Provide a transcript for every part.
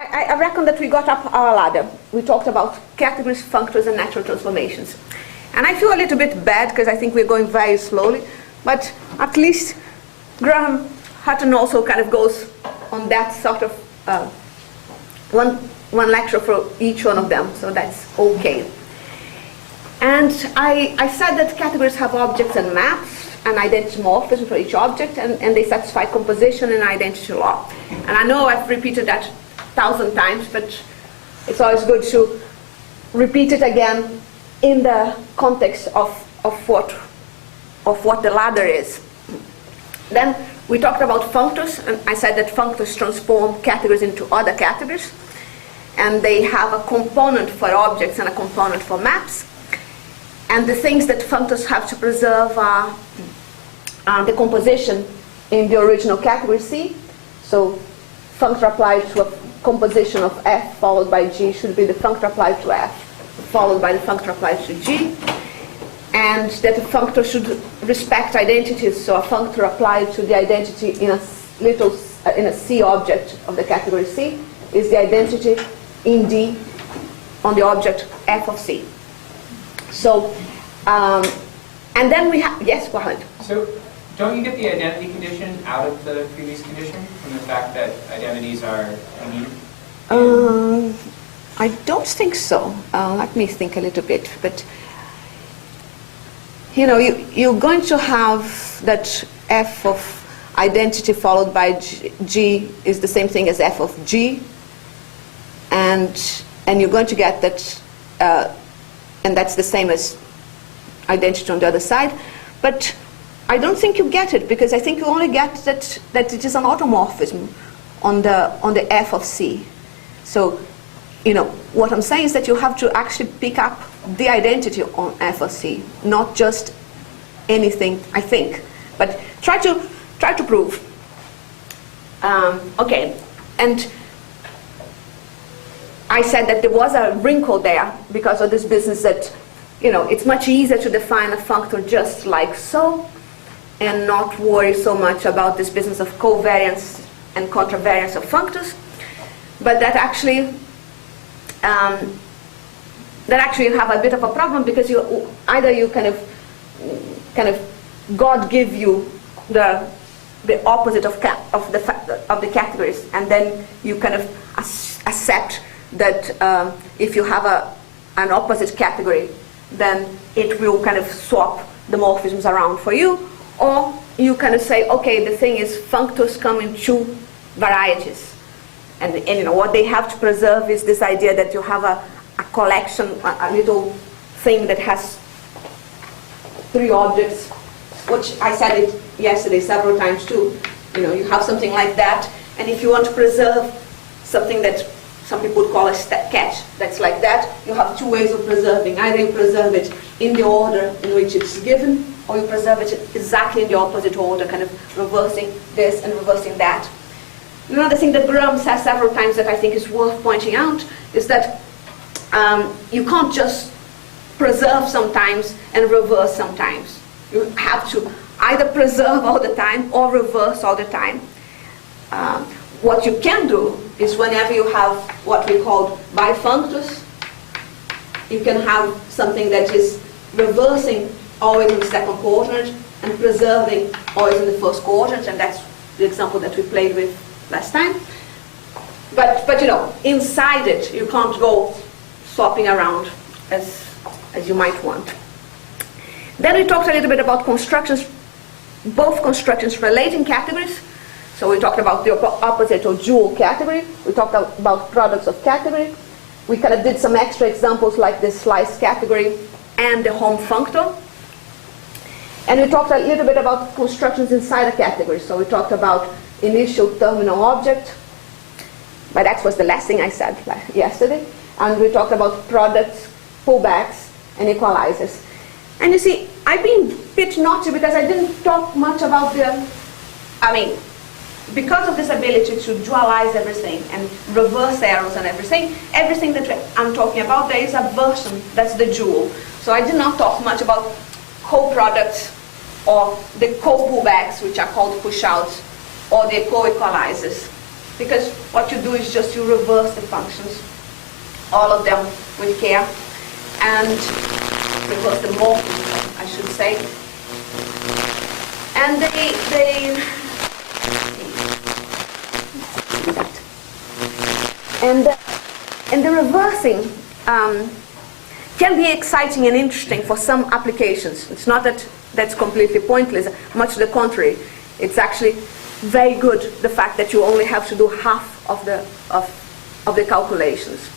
I reckon that we got up our ladder. We talked about categories, functors, and natural transformations. And I feel a little bit bad because I think we're going very slowly, but at least Graham Hutton also kind of goes on that sort of one lecture for each one of them, so that's okay. And I said that categories have objects and maps and identity morphism for each object, and they satisfy composition and identity law. And I know I've repeated that 1,000 times, but it's always good to repeat it again in the context of what the ladder is. Then we talked about functors, and I said that functors transform categories into other categories, and they have a component for objects and a component for maps. And the things that functors have to preserve are the composition in the original category C. So functor applied to a composition of F followed by G should be the functor applied to F followed by the functor applied to G. And that a functor should respect identities. So a functor applied to the identity in a C object of the category C is the identity in D on the object F of C. So, and then we have, yes, go ahead. So, don't you get the identity condition out of the previous condition from the fact that identities are unique? I don't think so. Let me think a little bit. But, you know, you're going to have that F of identity followed by G is the same thing as F of G. And you're going to get that, and that's the same as identity on the other side. But I don't think you get it, because I think you only get that it is an automorphism on the F of C. So, you know, what I'm saying is that you have to actually pick up the identity on F of C, not just anything, I think. But try to prove. Okay, and I said that there was a wrinkle there because of this business that, you know, it's much easier to define a functor just like so and not worry so much about this business of covariance and contravariance of functors. But that actually you have a bit of a problem, because either you kind of God give you the opposite of the categories, and then you kind of accept that if you have an opposite category, then it will kind of swap the morphisms around for you. Or you kind of say, okay, the thing is functors come in two varieties. And you know, what they have to preserve is this idea that you have a collection, a little thing that has three objects, which I said it yesterday several times too. You know, you have something like that, and if you want to preserve something that some people would call a catch that's like that, you have two ways of preserving. Either you preserve it in the order in which it's given, or you preserve it exactly in the opposite order, kind of reversing this and reversing that. Another thing that Graham says several times that I think is worth pointing out is that you can't just preserve sometimes and reverse sometimes. You have to either preserve all the time or reverse all the time. What you can do is, whenever you have what we call bifunctors, you can have something that is reversing always in the second quadrant and preserving always in the first quadrant, and that's the example that we played with last time. But you know, inside it, you can't go swapping around as you might want. Then we talked a little bit about constructions, both constructions relating categories. So we talked about the opposite or dual category. We talked about products of category. We kind of did some extra examples like the slice category and the home functor. And we talked a little bit about constructions inside a category. So we talked about initial terminal object, but that was the last thing I said yesterday. And we talked about products, pullbacks, and equalizers. And you see, I've been a bit naughty because I didn't talk much about because of this ability to dualize everything and reverse arrows and everything that I'm talking about, there is a version that's the dual. So I did not talk much about co-products or the co-pullbacks, which are called push-outs, or the co-equalizers. because what you do is just you reverse the functions, all of them with care, and reverse the morphisms, I should say. And and the reversing can be exciting and interesting for some applications. It's not that that's completely pointless, much to the contrary. It's actually very good, the fact that you only have to do half of the calculations.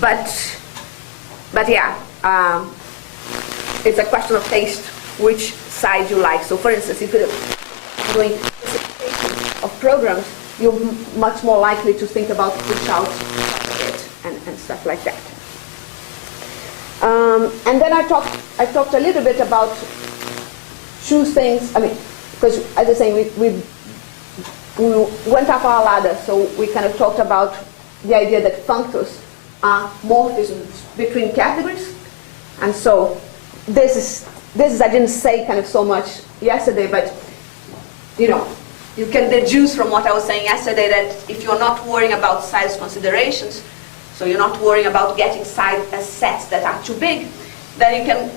But yeah, it's a question of taste, which side you like. So for instance, if you're doing classification of programs, you're much more likely to think about push out and stuff like that. And then I talked a little bit about two things. I mean, because as I say, we went up our ladder, so we kind of talked about the idea that functors are morphisms between categories. And so this is I didn't say kind of so much yesterday, but you know, you can deduce from what I was saying yesterday that if you're not worrying about size considerations, so you're not worrying about getting sets that are too big, then you can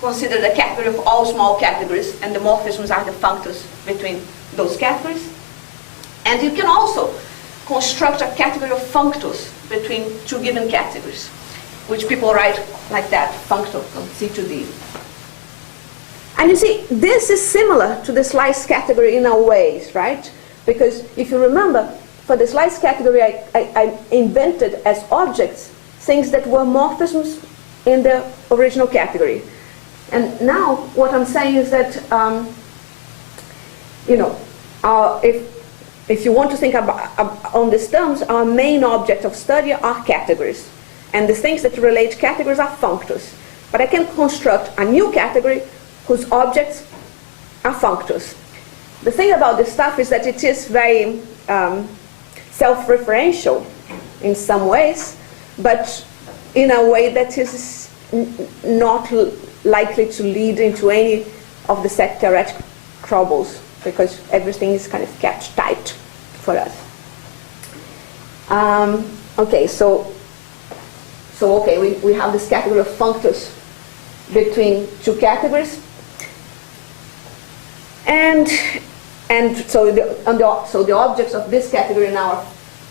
consider the category of all small categories, and the morphisms are the functors between those categories. And you can also construct a category of functors between two given categories, which people write like that, functor from C to D. And you see, this is similar to the slice category in a ways, right? Because if you remember, for the slice category, I invented as objects things that were morphisms in the original category. And now what I'm saying is that, you know, if you want to think about on these terms, our main object of study are categories. And the things that relate categories are functors. But I can construct a new category whose objects are functors. The thing about this stuff is that it is very self-referential in some ways, but in a way that is not likely to lead into any of the set theoretic troubles, because everything is kind of kept tight for us. Okay, so okay, we have this category of functors between two categories, and so the objects of this category now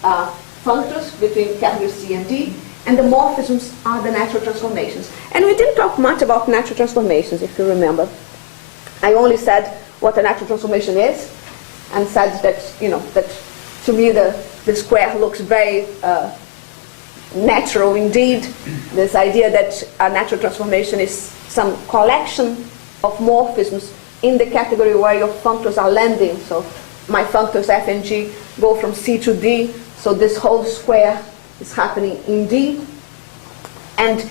are functors between categories C and D, and the morphisms are the natural transformations. And we didn't talk much about natural transformations, if you remember. I only said what a natural transformation is, and said that, you know, that to me the square looks very natural indeed. This idea that a natural transformation is some collection of morphisms in the category where your functors are landing. So my functors f and g go from C to D, so this whole square is happening in D. And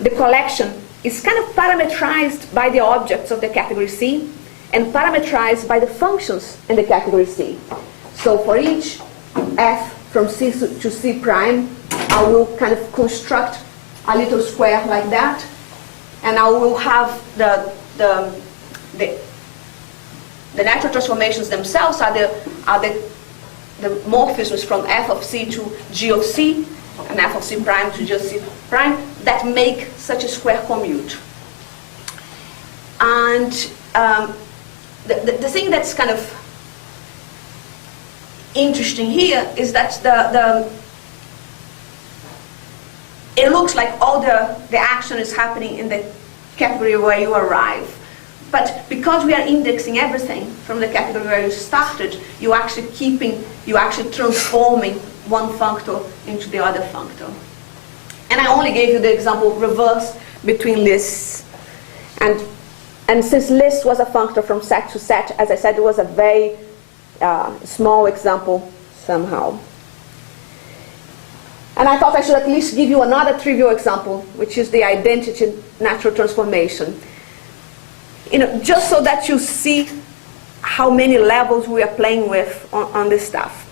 the collection is kind of parametrized by the objects of the category C and parametrized by the functions in the category C. So for each f from C to C prime, I will kind of construct a little square like that, and I will have the natural transformations themselves are the morphisms from f of C to g of C, and f of C prime to g of C prime, that make such a square commute. And the thing that's kind of interesting here is that it looks like all the action is happening in the category where you arrive. But because we are indexing everything from the category where you started, you're actually transforming one functor into the other functor. And I only gave you the example reverse between lists. And since list was a functor from set to set, as I said, it was a very small example somehow. And I thought I should at least give you another trivial example, which is the identity natural transformation. You know, just so that you see how many levels we are playing with on this stuff.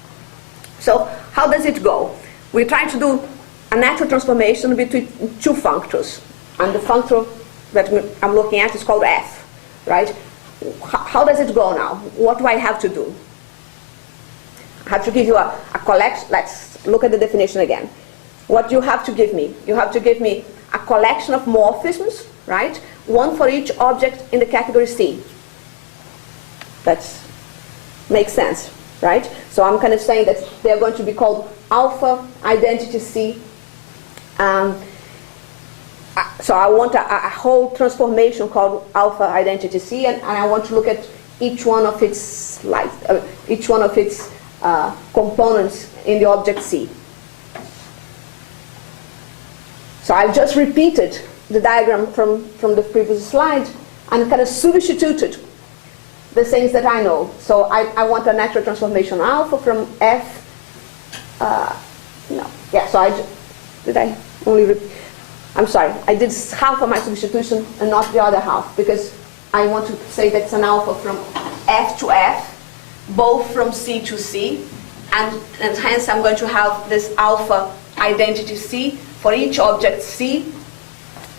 So how does it go? We're trying to do a natural transformation between two functors. And the functor that I'm looking at is called f, right? How does it go now? What do I have to do? have to give you a collection. Let's look at the definition again. What you have to give me? You have to give me a collection of morphisms, right? One for each object in the category C. That makes sense, right? So I'm kind of saying that they're going to be called alpha identity C. So I want a whole transformation called alpha identity C, and I want to look at each one of its components in the object C. So I've just repeated the diagram from the previous slide and kind of substituted the things that I know. So I want a natural transformation alpha from F. I'm sorry, I did half of my substitution and not the other half, because I want to say that's an alpha from F to F, both from C to C, and hence I'm going to have this alpha identity C for each object C,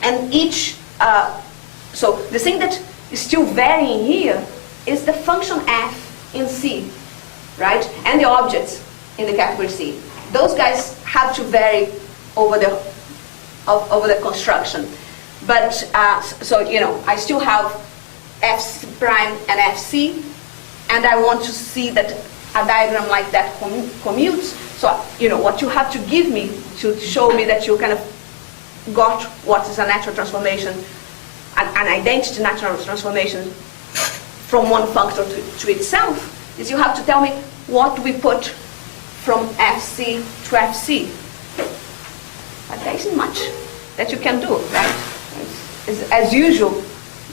and each, so the thing that is still varying here is the function F in C, right, and the objects in the category C. Those guys have to vary over the construction. But, so, you know, I still have F prime and FC, and I want to see that a diagram like that commutes. So, you know, what you have to give me to show me that you kind of got what is a natural transformation, an identity natural transformation from one functor to itself, is you have to tell me what we put from FC to FC. But there isn't much that you can do, right? As usual,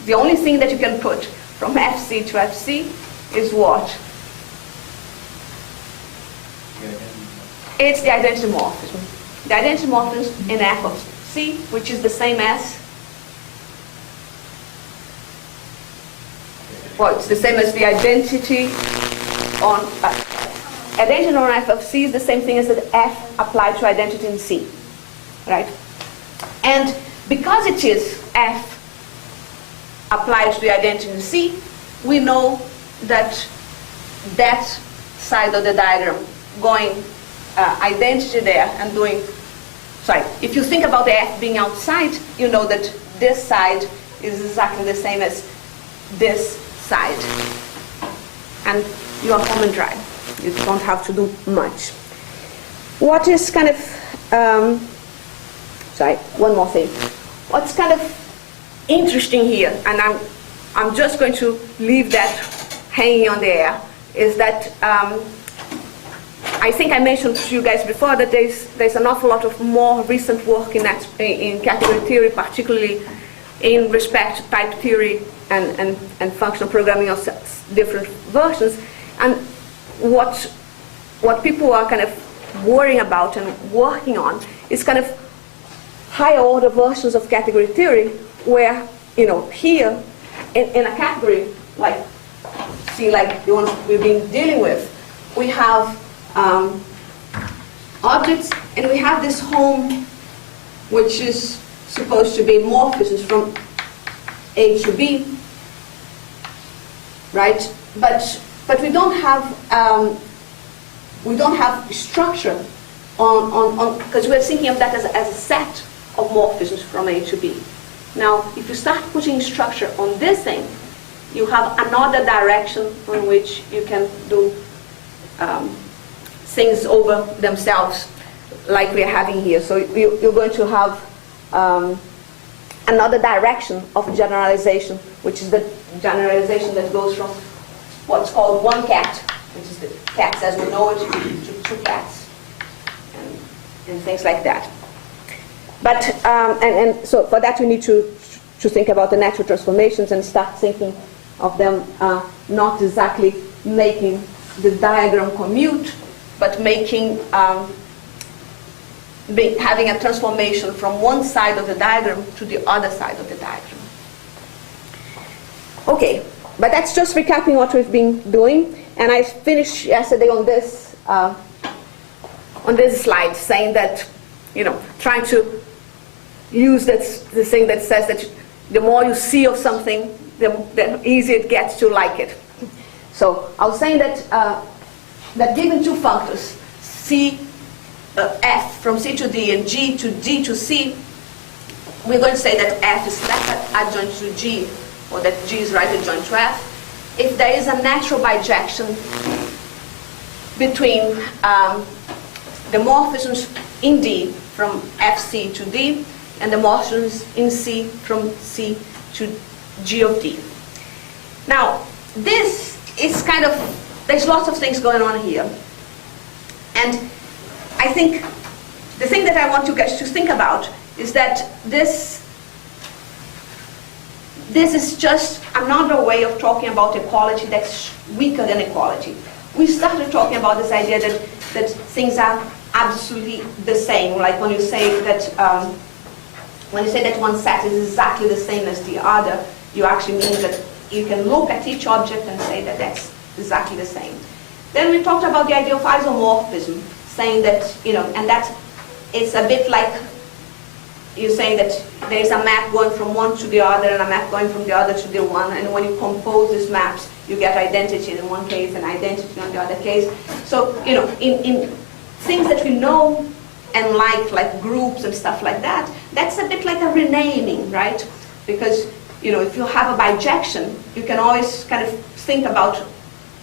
the only thing that you can put from FC to FC is what? It's the identity morphism. The identity morphism in F of C, which is the same as, well, it's the same as the identity on, identity on F of C is the same thing as the F applied to identity in C, right? And because it is F applied to the identity in C, we know that that side of the diagram going identity there and doing, sorry, if you think about the F being outside, you know that this side is exactly the same as this side. And you are home and dry. You don't have to do much. What is kind of, sorry, one more thing. What's kind of interesting here, and I'm just going to leave that hanging on the air, is that I think I mentioned to you guys before that there's an awful lot of more recent work in category theory, particularly in respect to type theory and functional programming of different versions. And what people are kind of worrying about and working on is kind of higher order versions of category theory, where, you know, here in a category like the ones we've been dealing with, we have objects, and we have this home, which is supposed to be morphisms from A to B, right? But we don't have structure on because we're thinking of that as a set of morphisms from A to B. Now, if you start putting structure on this thing, you have another direction in which you can do things over themselves, like we're having here. So you're going to have another direction of generalization, which is the generalization that goes from what's called one cat, which is the cats as we know it, to two cats, and things like that. But and so for that we need to think about the natural transformations and start thinking of them not exactly making the diagram commute, but making having a transformation from one side of the diagram to the other side of the diagram. Okay, but that's just recapping what we've been doing, and I finished yesterday on this slide saying that, you know, trying to use the thing that says that the more you see of something, the easier it gets to like it. So I was saying that that given two functors, C, F from C to D and G to C, we're going to say that F is left adjoint to G, or that G is right adjoint to F, if there is a natural bijection between the morphisms in D from FC to D and the morphisms in C from C to G of D. Now, this is kind of, there's lots of things going on here. And I think the thing that I want you guys to think about is that this is just another way of talking about equality that's weaker than equality. We started talking about this idea that things are absolutely the same, like when you say that one set is exactly the same as the other, you actually mean that you can look at each object and say that that's exactly the same. Then we talked about the idea of isomorphism, saying that, and that it's a bit like you saying that there's a map going from one to the other and a map going from the other to the one, and when you compose these maps, you get identity in one case and identity in the other case. So, in things that we know and like groups and stuff like that, that's a bit like a renaming, right? Because, if you have a bijection, you can always kind of think about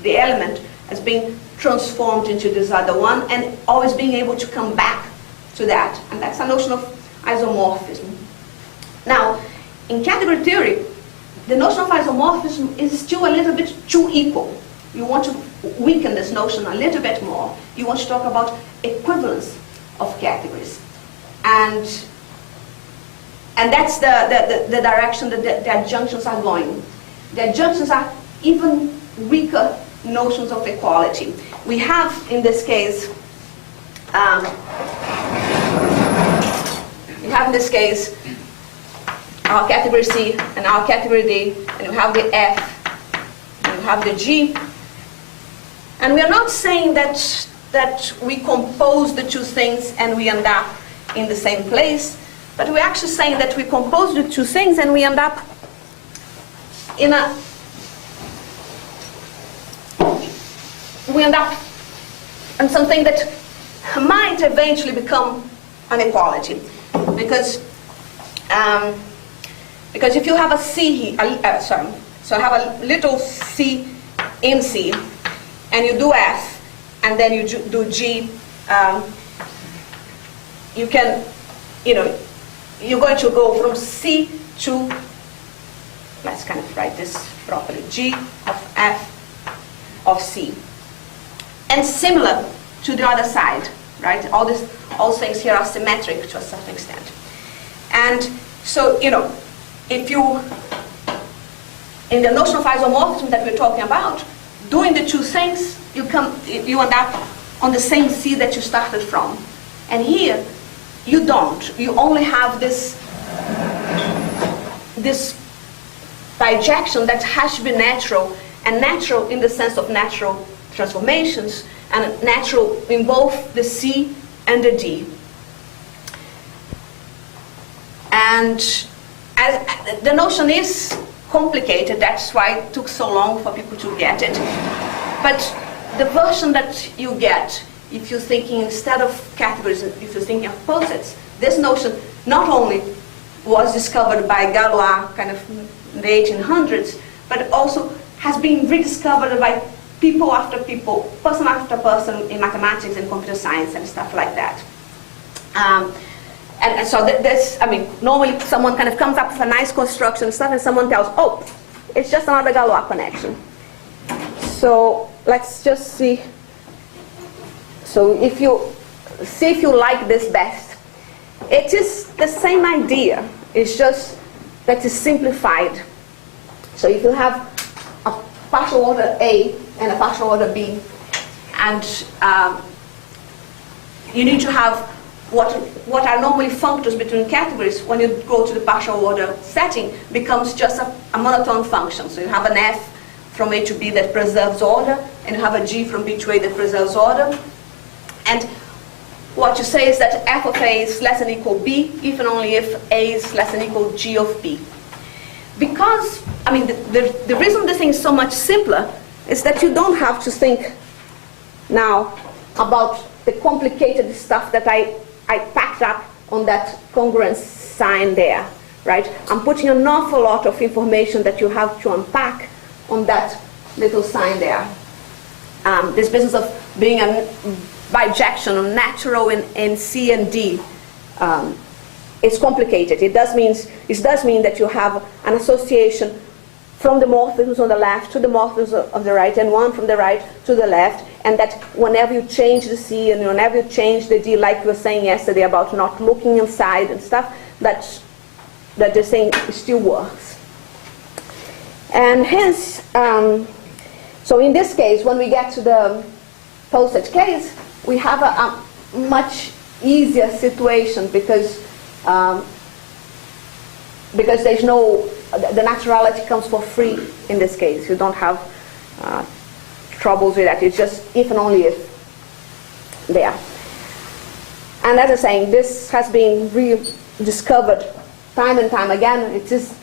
the element as being transformed into this other one and always being able to come back to that. And that's a notion of isomorphism. Now, in category theory, the notion of isomorphism is still a little bit too equal. You want to weaken this notion a little bit more. You want to talk about equivalence of categories. And that's the direction that the adjunctions are going. The adjunctions are even weaker notions of equality. We have, in this case, our category C and our category D, and we have the F, and we have the G. And we are not saying that we compose the two things and we end up in the same place, but we're actually saying that we compose the two things and we end up in something that might eventually become an equality. Because if you have a C here, so I have a little C in C, and you do F, and then you do G, you can, you're going to go from C to, let's kind of write this properly, G of F of C. And similar to the other side, right? All things here are symmetric to a certain extent. And so, if you, in the notion of isomorphism that we're talking about, doing the two things, you end up on the same C that you started from. And here, you don't. You only have this bijection that has to be natural, and natural in the sense of natural transformations, and natural in both the C and the D. And the notion is complicated, that's why it took so long for people to get it. But the version that you get, if you're thinking instead of categories, if you're thinking of posits, this notion not only was discovered by Galois kind of in the 1800s, but also has been rediscovered by people after people, person after person in mathematics and computer science and stuff like that. And so normally someone kind of comes up with a nice construction and stuff, and someone tells, oh, it's just another Galois connection. So let's just see. So if you like this best. It is the same idea, it's just that it's simplified. So if you have a partial order A and a partial order B, and you need to have what are normally functors between categories, when you go to the partial order setting, becomes just a monotone function. So you have an F from A to B that preserves order, and you have a G from B to A that preserves order. And what you say is that F of A is less than equal B, if and only if A is less than equal G of B. Because, the reason this thing is so much simpler is that you don't have to think now about the complicated stuff that I packed up on that congruence sign there, right? I'm putting an awful lot of information that you have to unpack on that little sign there. This business of being a bijection of natural in C and D is complicated. It does mean that you have an association from the morphisms on the left to the morphisms of the right, and one from the right to the left, and that whenever you change the C and whenever you change the D, like we were saying yesterday about not looking inside and stuff, that the thing still works. And hence, so in this case, when we get to the postage case, we have a much easier situation because there's no, the naturality comes for free in this case. You don't have troubles with that. It's just if and only if there. And as I was saying, this has been rediscovered time and time again. It is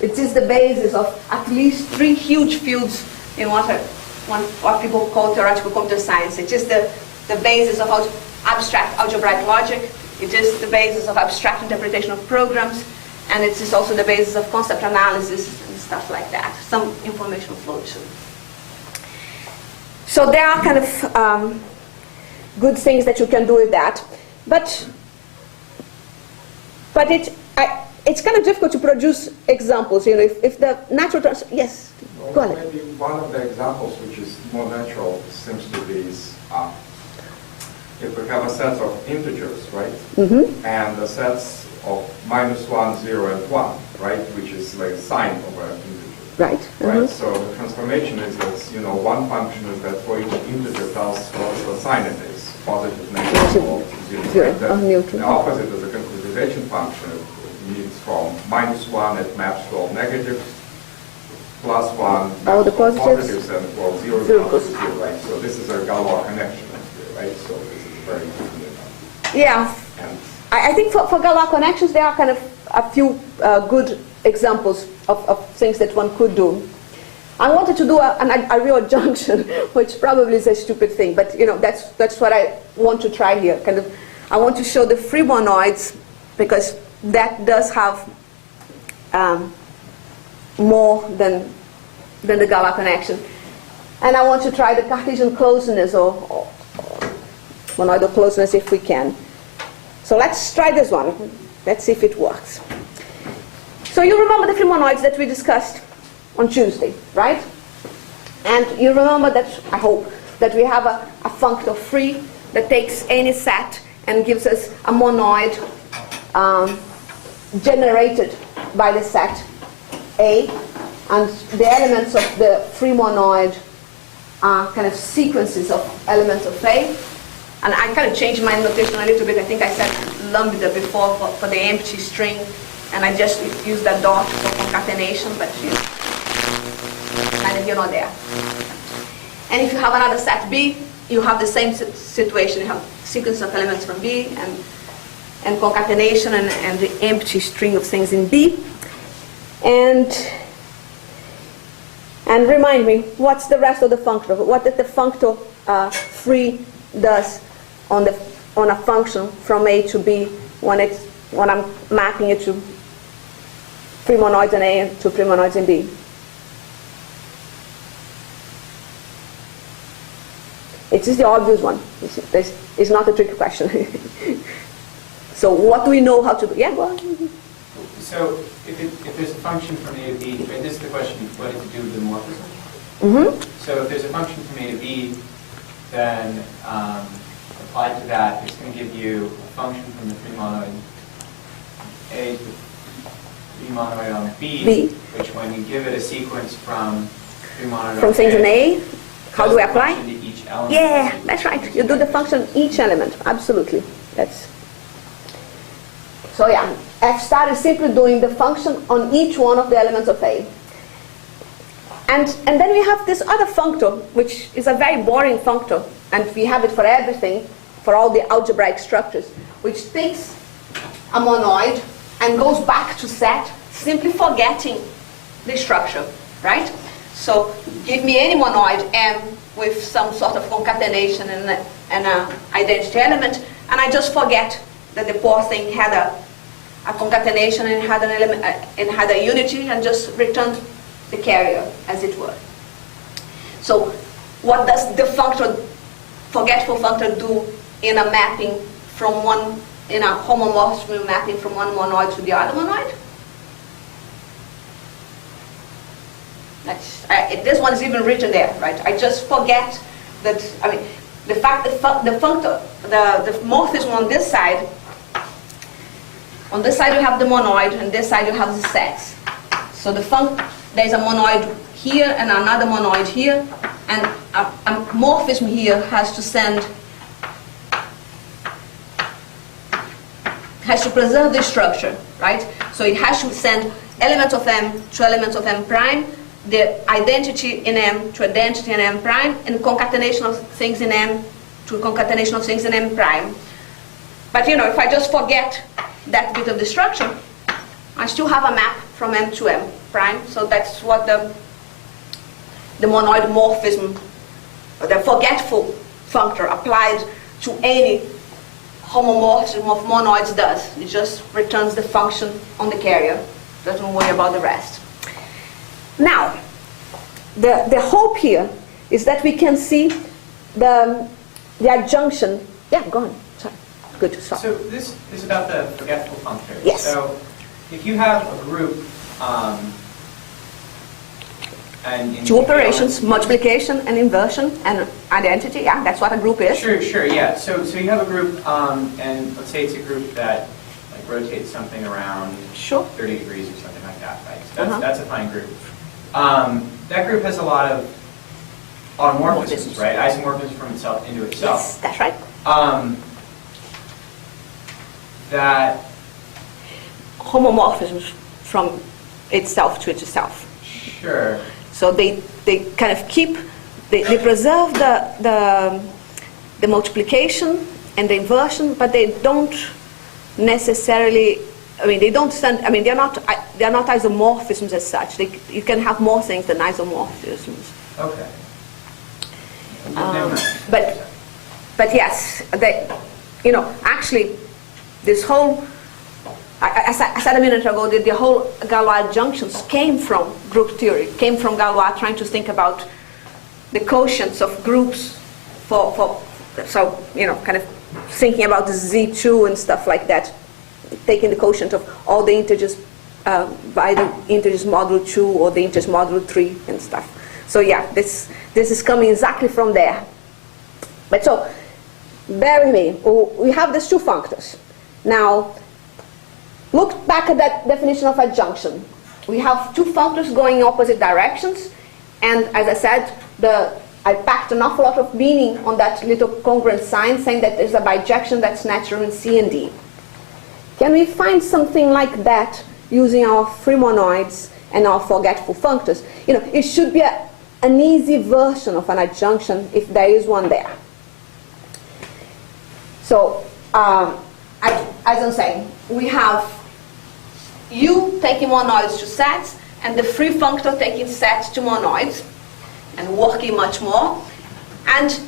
the basis of at least 3 huge fields in what people call theoretical computer science. It is the basis of abstract algebraic logic. It is the basis of abstract interpretation of programs. And it is also the basis of concept analysis and stuff like that, some information flow too. So there are kind of good things that you can do with that. But it's kind of difficult to produce examples. If the natural terms, yes, well, go ahead. Maybe one of the examples which is more natural seems to be if we have a set of integers, right? Mm-hmm. And the sets of -1, 0, and 1, right? Which is like a sign of an integer. Right. Right. Mm-hmm. So the transformation is that one function is that for each integer tells what sign it is, positive, negative, or zero. Right? Neutral. The opposite is a concretization function. It means from -1 it maps to all negatives, +1 all maps the to all positives, positives, and well, 0 zero equals goes 0, right? So this is a Galois connection here, right? So this is very important. Yeah. And I think for Galois connections, there are kind of a few good examples of things that one could do. I wanted to do a real junction, which probably is a stupid thing, but that's what I want to try here. Kind of, I want to show the free monoids because that does have more than the Galois connection, and I want to try the Cartesian closeness or monoidal closeness if we can. So let's try this one. Let's see if it works. So you remember the free monoids that we discussed on Tuesday, right? And you remember that, I hope, that we have a functor free that takes any set and gives us a monoid generated by the set A. And the elements of the free monoid are kind of sequences of elements of A. And I kind of changed my notation a little bit. I think I said lambda before for the empty string, and I just used that dot for concatenation, but kind of not there. And if you have another set B, you have the same situation. You have sequence of elements from B and concatenation and the empty string of things in B. And remind me, what's the rest of the functor? What did the functor free does on a function from A to B when I'm mapping it to free monoids in A and to free monoids in B? It is the obvious one. It's not a tricky question. So what do we know how to do? Yeah, well. So if there's a function from A to B, right, this is the question, what does it do with the morphism? Mm-hmm. So if there's a function from A to B, then applied to that, it's going to give you a function from the free monoid A to the free monoid on B, which when you give it a sequence from free monoid from things in A, how do we apply? To each element. Yeah, that's right. You do the function each element. Absolutely. So yeah, F star is simply doing the function on each one of the elements of A. And then we have this other functor, which is a very boring functor, and we have it for everything, for all the algebraic structures, which takes a monoid and goes back to set, simply forgetting the structure, right? So give me any monoid M with some sort of concatenation and an identity element, and I just forget that the poor thing had a concatenation and had an element and had a unity, and just returned the carrier, as it were. So what does the forgetful functor do in a mapping from one, in a homomorphism mapping from one monoid to the other monoid? This one is even written there, right? I just forget that, I mean, the fact that the functor, the morphism on this side you have the monoid, and this side you have the sets. So there's a monoid here and another monoid here, and a morphism here has to preserve the structure, right? So it has to send elements of M to elements of M prime, the identity in M to identity in M prime, and concatenation of things in M to concatenation of things in M prime. But you know, if I just forget that bit of the structure, I still have a map from M to M prime. So that's what the monoid morphism, or the forgetful functor applied to any homomorphism of monoids does. It just returns the function on the carrier. Doesn't worry about the rest. Now, the hope here is that we can see the adjunction. Yeah, go on. Sorry. Good to stop. So this is about the forgetful functors. Yes. So if you have a group, and Two operations, multiplication and inversion and identity. Yeah, that's what a group is. Sure, yeah. So you have a group, and let's say it's a group that like rotates something around 30 degrees or something like that, right? So that's a fine group. That group has a lot of automorphisms, right? Isomorphisms from itself into itself. Yes, that's right. That homomorphisms from itself to itself. Sure. So they kind of keep, they preserve the multiplication and the inversion, but they don't necessarily, I mean, they don't stand, I mean, they're not isomorphisms as such. You can have more things than isomorphisms. Okay. But yes, you know, actually, this whole, I said a minute ago that the whole Galois junctions came from group theory, came from Galois trying to think about the quotients of groups so, you know, kind of thinking about the Z2 and stuff like that, taking the quotient of all the integers by the integers modulo 2 or the integers modulo 3 and stuff. So yeah, this is coming exactly from there. But so, bear with me, we have these two functors. Now, look back at that definition of adjunction. We have two functors going in opposite directions, and as I said, I packed an awful lot of meaning on that little congruent sign, saying that there's a bijection that's natural in C and D. Can we find something like that using our free monoids and our forgetful functors? You know, it should be an easy version of an adjunction if there is one there. So, as I'm saying, we have U taking monoids to sets, and the free functor taking sets to monoids, and working much more. And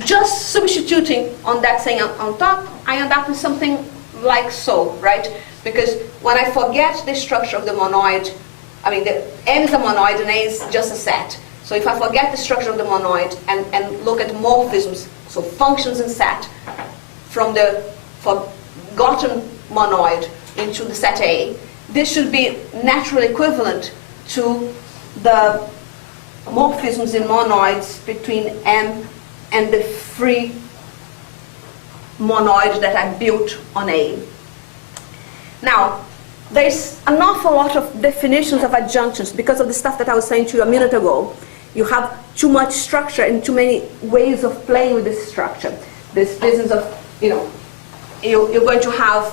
just substituting on that thing on top, I end up with something like so, right? Because when I forget the structure of the monoid, I mean, the M is a monoid and A is just a set. So if I forget the structure of the monoid and look at morphisms, so functions in set, from the forgotten monoid into the set A, this should be naturally equivalent to the morphisms in monoids between M and the free monoid that I built on A. Now, there's an awful lot of definitions of adjunctions because of the stuff that I was saying to you a minute ago. You have too much structure and too many ways of playing with this structure. This business of, you know, you're going to have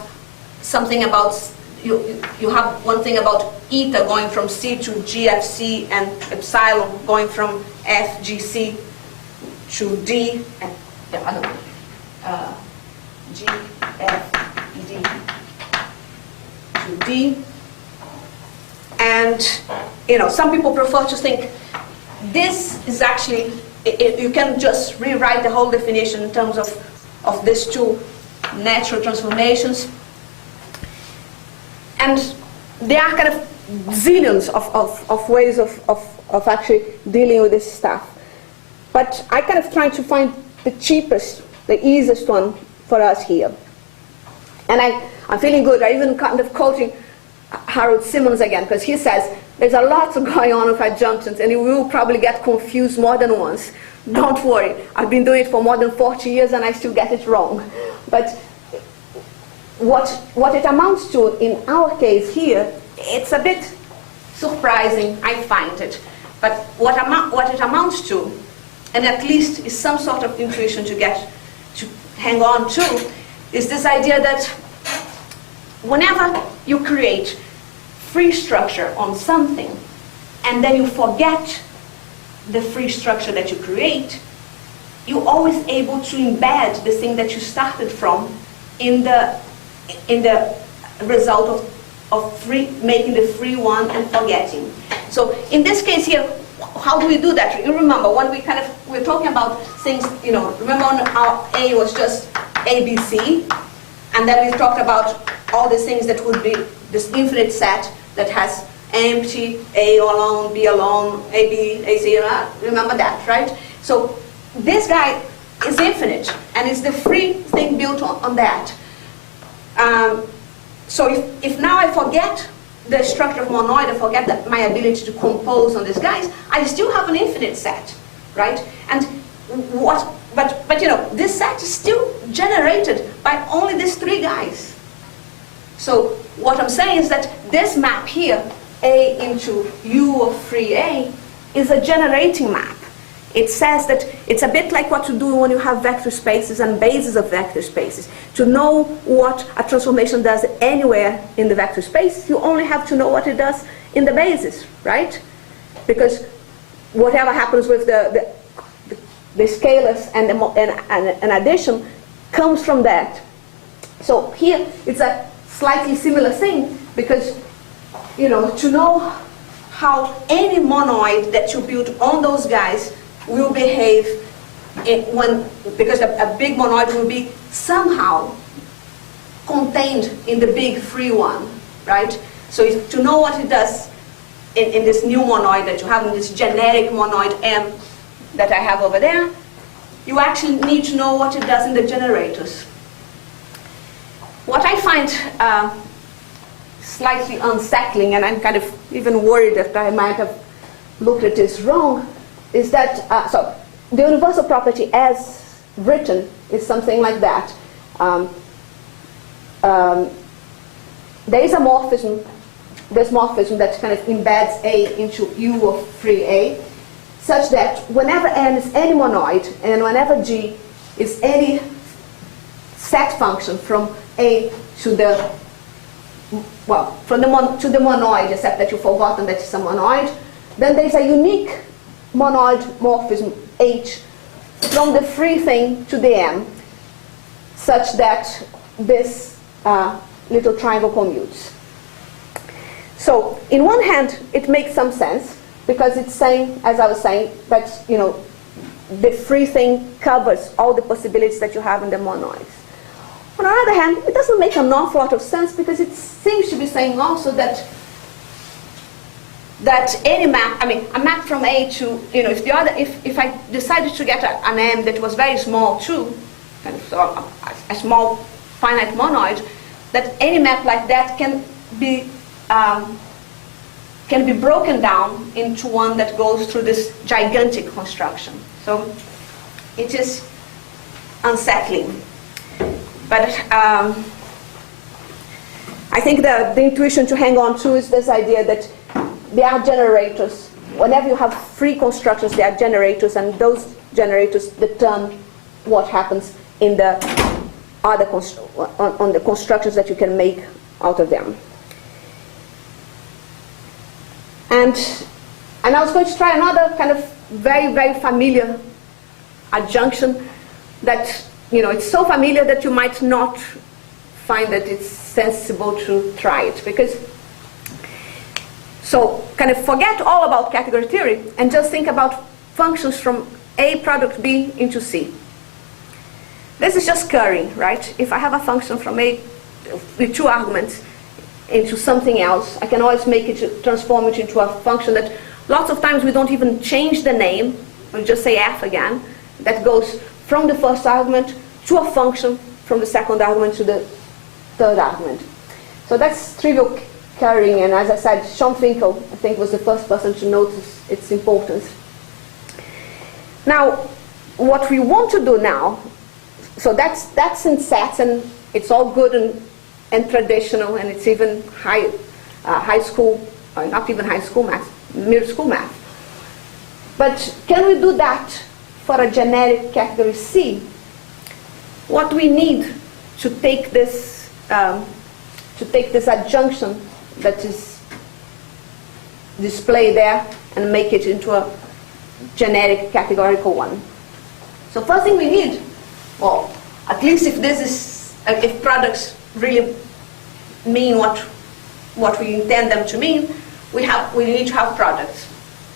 something about, you have one thing about eta going from C to GFC and epsilon going from FGC to D, and, yeah, I don't know, GFD to D. And, you know, some people prefer to think this is actually you can just rewrite the whole definition in terms of these two natural transformations. And there are kind of zillions of ways of actually dealing with this stuff. But I kind of tried to find the cheapest, the easiest one for us here. And I'm feeling good. I even kind of quoting Harold Simmons again, because he says, there's a lot going on with adjunctions, and you will probably get confused more than once. Don't worry. I've been doing it for more than 40 years, and I still get it wrong. But what it amounts to in our case here, it's a bit surprising, I find it. But what it amounts to, and at least is some sort of intuition to hang on to, is this idea that whenever you create free structure on something, and then you forget the free structure that you create, you're always able to embed the thing that you started from in the result of making the free one and forgetting. So in this case here, how do we do that? You remember when we're talking about things, remember our A was just A, B, C, and then we talked about all the things that would be this infinite set that has empty, A alone, B alone, A, B, A, C, remember that, right? So this guy is infinite, and it's the free thing built on that. So if now I forget the structure of monoid, I forget my ability to compose on these guys, I still have an infinite set, right? And but this set is still generated by only these three guys. So what I'm saying is that this map here, A into U of free A, is a generating map. It says that it's a bit like what you do when you have vector spaces and bases of vector spaces. To know what a transformation does anywhere in the vector space, you only have to know what it does in the basis, right? Because whatever happens with the scalars and addition comes from that. So here it's a slightly similar thing, because to know how any monoid that you build on those guys will behave because a big monoid will be somehow contained in the big free one, right? So to know what it does in this new monoid that you have, in this generic monoid M that I have over there, you actually need to know what it does in the generators. What I find slightly unsettling, and I'm kind of even worried that I might have looked at this wrong, is that, so the universal property as written is something like that. There is a morphism, this morphism that kind of embeds A into U of free A, such that whenever N is any monoid, and whenever G is any set function from A to the, well, from to the monoid, except that you've forgotten that it's a monoid, then there's a unique monoid morphism H from the free thing to the M, such that this little triangle commutes. So, in one hand, it makes some sense, because it's saying, as I was saying, that the free thing covers all the possibilities that you have in the monoids. On the other hand, it doesn't make an awful lot of sense, because it seems to be saying also that any map, I mean, a map from A to, if I decided to get an M that was very small too, kind of a small finite monoid, that any map like that can be broken down into one that goes through this gigantic construction. So it is unsettling. But I think the intuition to hang on to is this idea that there are generators. Whenever you have free constructions, there are generators, and those generators determine what happens in the other on the constructions that you can make out of them. And I was going to try another kind of very, very familiar adjunction that, it's so familiar that you might not find that it's sensible to try it. Because, so kind of forget all about category theory and just think about functions from A product B into C. This is just currying, right? If I have a function from A with 2 arguments into something else, I can always make it, transform it into a function that lots of times we don't even change the name, we just say f again, that goes from the first argument to a function, from the second argument to the third argument. So that's trivial currying, and as I said, Sean Finkel, I think, was the first person to notice its importance. Now, what we want to do now, so that's in sets, and it's all good and traditional, and it's even high school, not even high school math, middle school math. But can we do that for a generic category C? What we need to take this adjunction that is displayed there and make it into a generic categorical one. So first thing we need, well, at least if products really mean what we intend them to mean, we need to have products.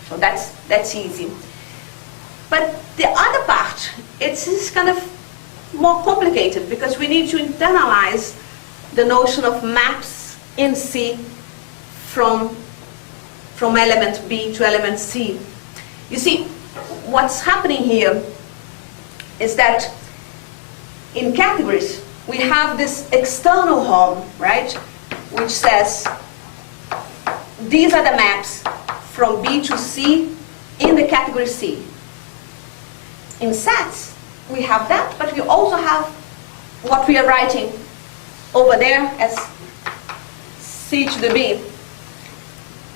So that's easy. But the other part, it's kind of more complicated, because we need to internalize the notion of maps in C from element B to element C. You see, what's happening here is that in categories, we have this external home, right, which says these are the maps from B to C in the category C. In sets, we have that, but we also have what we are writing over there as C to the B.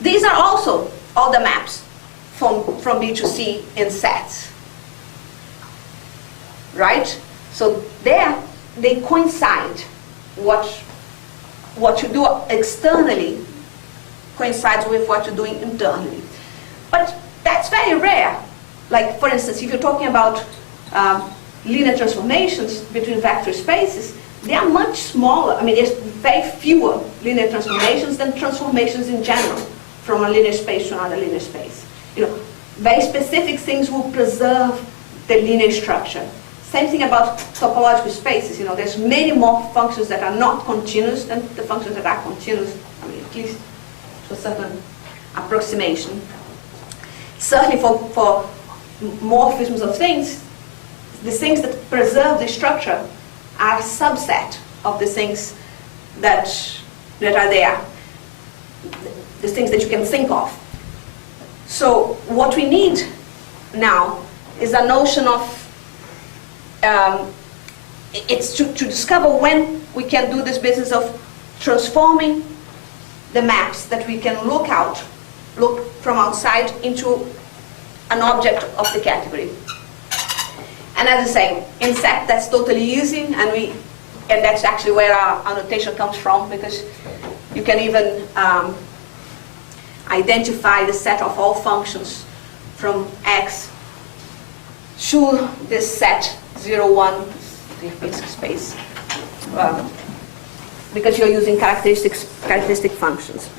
These are also all the maps from B to C in sets, right? So there, they coincide. What you do externally coincides with what you're doing internally. But that's very rare. Like, for instance, if you're talking about linear transformations between vector spaces, they are much smaller. I mean, there's very fewer linear transformations than transformations in general from a linear space to another linear space. You know, very specific things will preserve the linear structure. Same thing about topological spaces. You know, there's many more functions that are not continuous than the functions that are continuous. I mean, at least to a certain approximation. Certainly for morphisms of things, the things that preserve the structure are a subset of the things that are there, the things that you can think of. So what we need now is a notion of, it's to discover when we can do this business of transforming the maps that we can look from outside into an object of the category. And as I say, in set, that's totally easy, and that's actually where our notation comes from, because you can even identify the set of all functions from X to this set 0, 1, basic space, because you're using characteristic functions.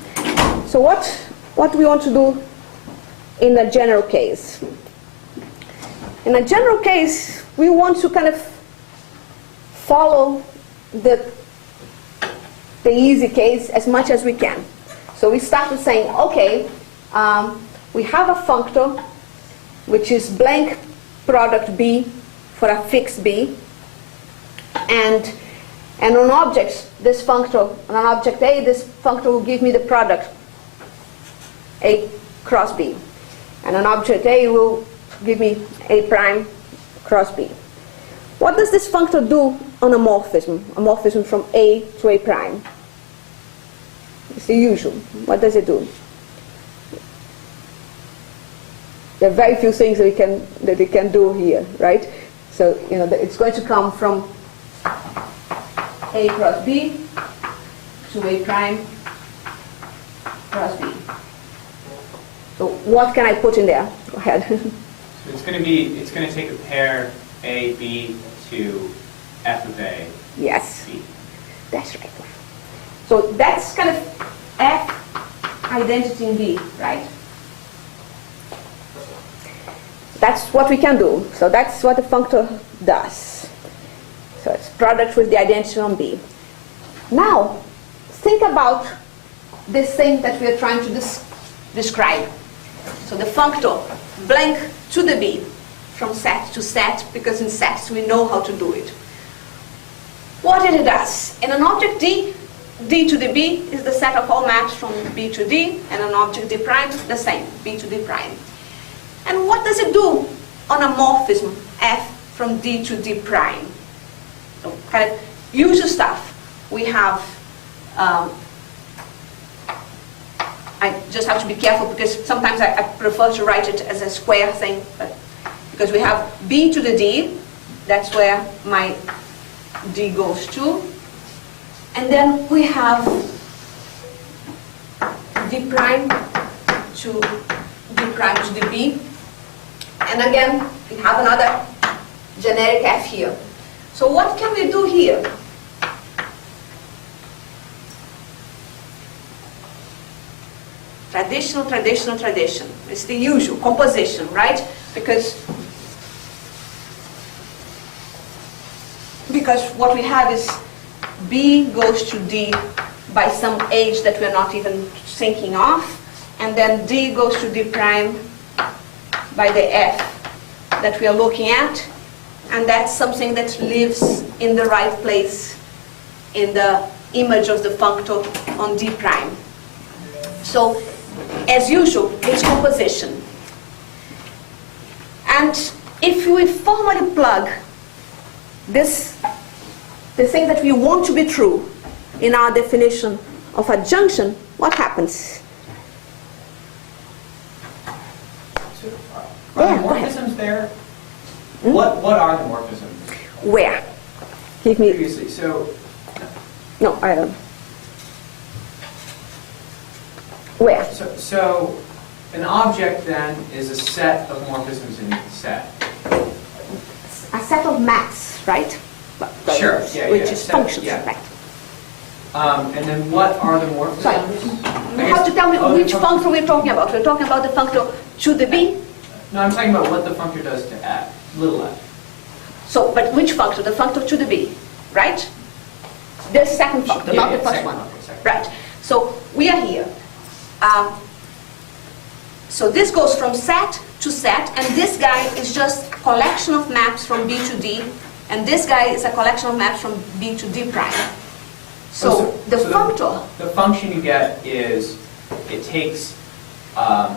So what do we want to do in a general case? In a general case, we want to kind of follow the easy case as much as we can. So we start with saying, okay, we have a functor which is blank product B for a fixed B, and on objects, this functor, on an object A, this functor will give me the product A cross B, and an object A will give me A prime cross B. What does this functor do on a morphism from A to A prime? It's the usual. What does it do? There are very few things that it can do here, right? So it's going to come from A cross B to A prime cross B. So what can I put in there? Go ahead. So it's going to take a pair A, B to F of A. Yes. B. That's right. So that's kind of F identity in B, right? That's what we can do. So that's what the functor does. So it's product with the identity on B. Now, think about this thing that we are trying to describe. So the functor blank to the B from set to set, because in sets we know how to do it. What it does? In an object D, D to the B is the set of all maps from B to D, and an object D prime, the same, B to D prime. And what does it do on a morphism, F from D to D prime? So kind of usual stuff. We have, I just have to be careful because sometimes I prefer to write it as a square thing, but because we have B to the D, that's where my D goes to. And then we have D prime to D prime to the B. And again, we have another generic F here. So what can we do here? Traditional, traditional, tradition. It's the usual composition, right? Because what we have is B goes to D by some age that we're not even thinking of, and then D goes to D prime by the F that we are looking at, and that's something that lives in the right place in the image of the functor on D prime. So, as usual, it's composition. And if we formally plug this, the thing that we want to be true in our definition of a junction, what happens? Are Yeah, the go ahead. morphisms there? What are the morphisms? Where? Give me. Previously, so No, I don't. Where? So an object then is a set of morphisms in its set. A set of maps, right? Sure, yeah, Which yeah, is set, functions, yeah. right? And then what are the morphisms? Sorry. I You have guess- to tell me oh, which the functor we're talking about. We're talking about the functor to the B. No, I'm talking about what the functor does to f, little f. So, but which functor? The functor to the B, right? The second functor, Yeah, not yeah, the first second one. functor, second. Right. So we are here. So this goes from set to set, and this guy is just a collection of maps from B to D, and this guy is a collection of maps from B to D prime. So the functor. The function you get is, it takes a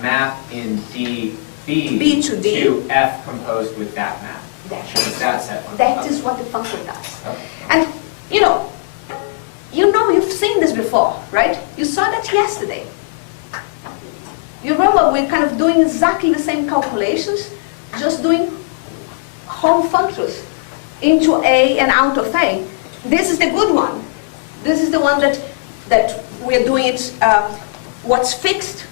map in D, B to D. to F composed with that map. That's With that set function. That is what the functor does. Okay. And you've seen this before, right? You saw that yesterday. You remember we're kind of doing exactly the same calculations, just doing whole functors into A and out of A. This is the good one. This is the one that we're doing it, what's fixed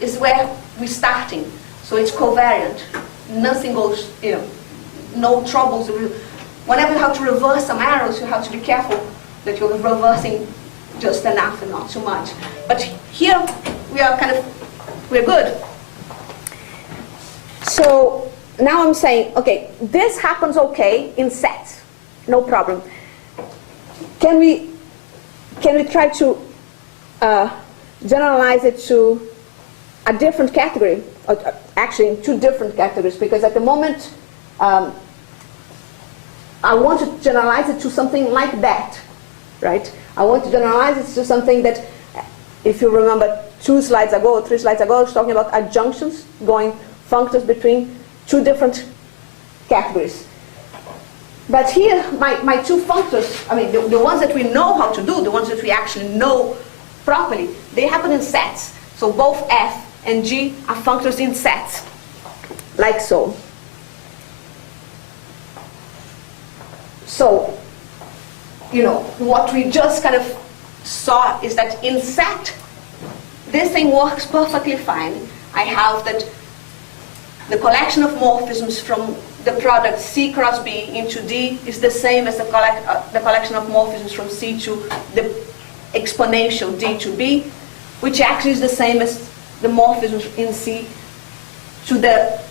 is where we're starting. So it's covariant. Nothing goes, no troubles. Whenever you have to reverse some arrows, you have to be careful that you're reversing just enough and not too much. But here we're good. So now I'm saying, okay, this happens okay in sets, no problem. Can we try to generalize it to a different category? Or actually, two different categories, because at the moment I want to generalize it to something like that, right? I want to generalize it to something that, if you remember 2 slides ago or 3 slides ago, I was talking about adjunctions, going functors between two different categories. But here, my two functors, the ones that we know how to do, the ones that we actually know properly, they happen in sets. So both F and G are functors in sets, like so. So, what we just kind of saw is that in set, this thing works perfectly fine. I have that the collection of morphisms from the product C cross B into D is the same as the collection of morphisms from C to the exponential D to B, which actually is the same as the morphisms in C to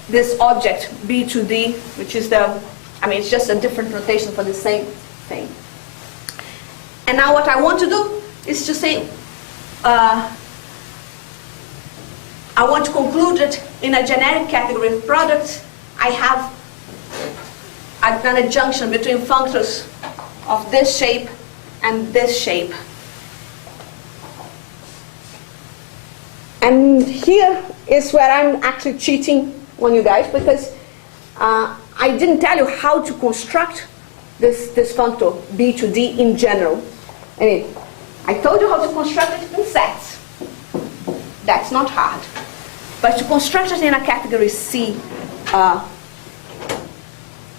this object B to D, which is it's just a different notation for the same thing. And now what I want to do is to say, I want to conclude that in a generic category of products, I've done a junction between functors of this shape and this shape. And here is where I'm actually cheating on you guys, because I didn't tell you how to construct this functor B to D in general. I told you how to construct it in sets. That's not hard. But to construct it in a category C,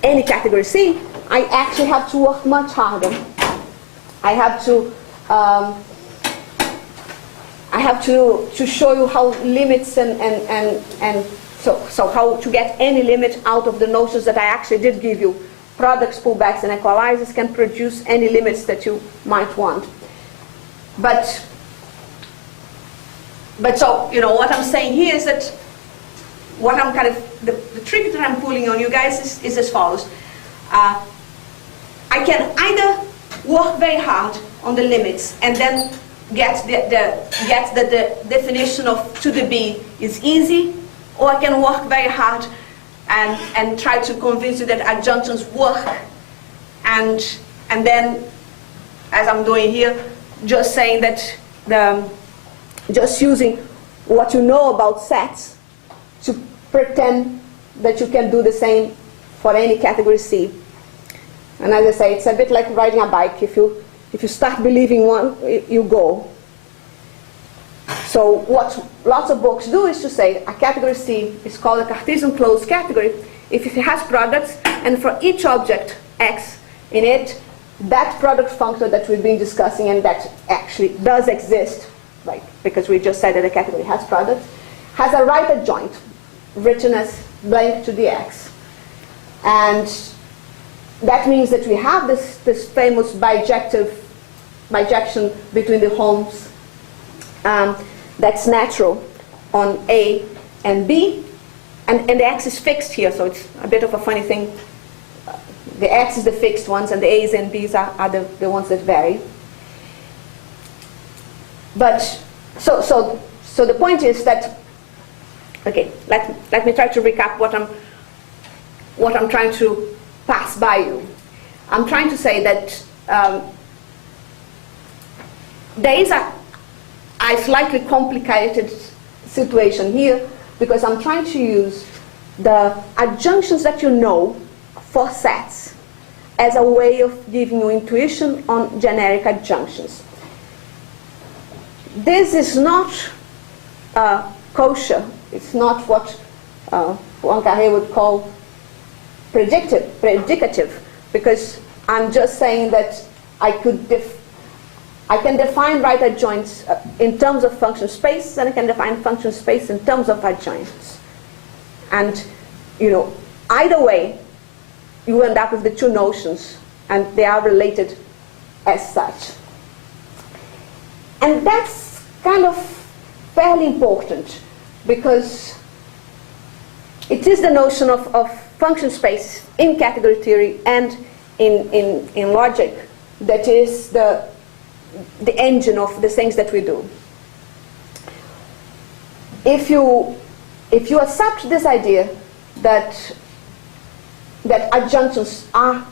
any category C, I actually have to work much harder. I have to show you how limits and so how to get any limit out of the notions that I actually did give you. Products, pullbacks, and equalizers can produce any limits that you might want. But so, what I'm saying here is that what I'm the trick that I'm pulling on you guys is as follows. I can either work very hard on the limits and then get the definition of to the B is easy, or I can work very hard and try to convince you that adjunctions work, and then, as I'm doing here, just saying that just using what you know about sets to pretend that you can do the same for any category C. And as I say, it's a bit like riding a bike. If you start believing one, you go. So what lots of books do is to say a category C is called a Cartesian closed category if it has products, and for each object X in it, that product functor that we've been discussing and that actually does exist, right, because we just said that a category has products, has a right adjoint written as blank to the X. And that means that we have this famous bijection between the homes that's natural on A and B, and the X is fixed here, so it's a bit of a funny thing. The X is the fixed ones, and the A's and B's are the ones that vary. But so the point is that, okay, let me try to recap what I'm trying to pass by you. I'm trying to say that there is a slightly complicated situation here, because I'm trying to use the adjunctions that you know for sets as a way of giving you intuition on generic adjunctions. This is not kosher. It's not what Poincaré would call predicative, because I'm just saying that I can define right adjoints in terms of function space, and I can define function space in terms of adjoints. And either way, you end up with the two notions, and they are related as such. And that's kind of fairly important, because it is the notion of function space in category theory and in logic that is the engine of the things that we do. If you accept this idea that adjunctions are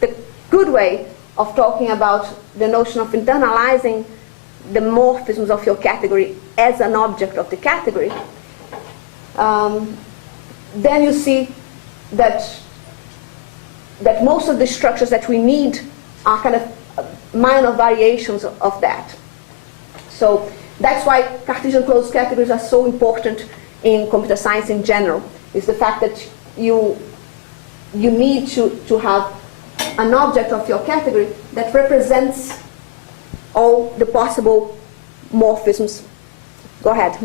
the good way of talking about the notion of internalizing the morphisms of your category as an object of the category, then you see that most of the structures that we need are kind of minor variations of that. So that's why Cartesian closed categories are so important in computer science in general, is the fact that you need to have an object of your category that represents all the possible morphisms. Go ahead.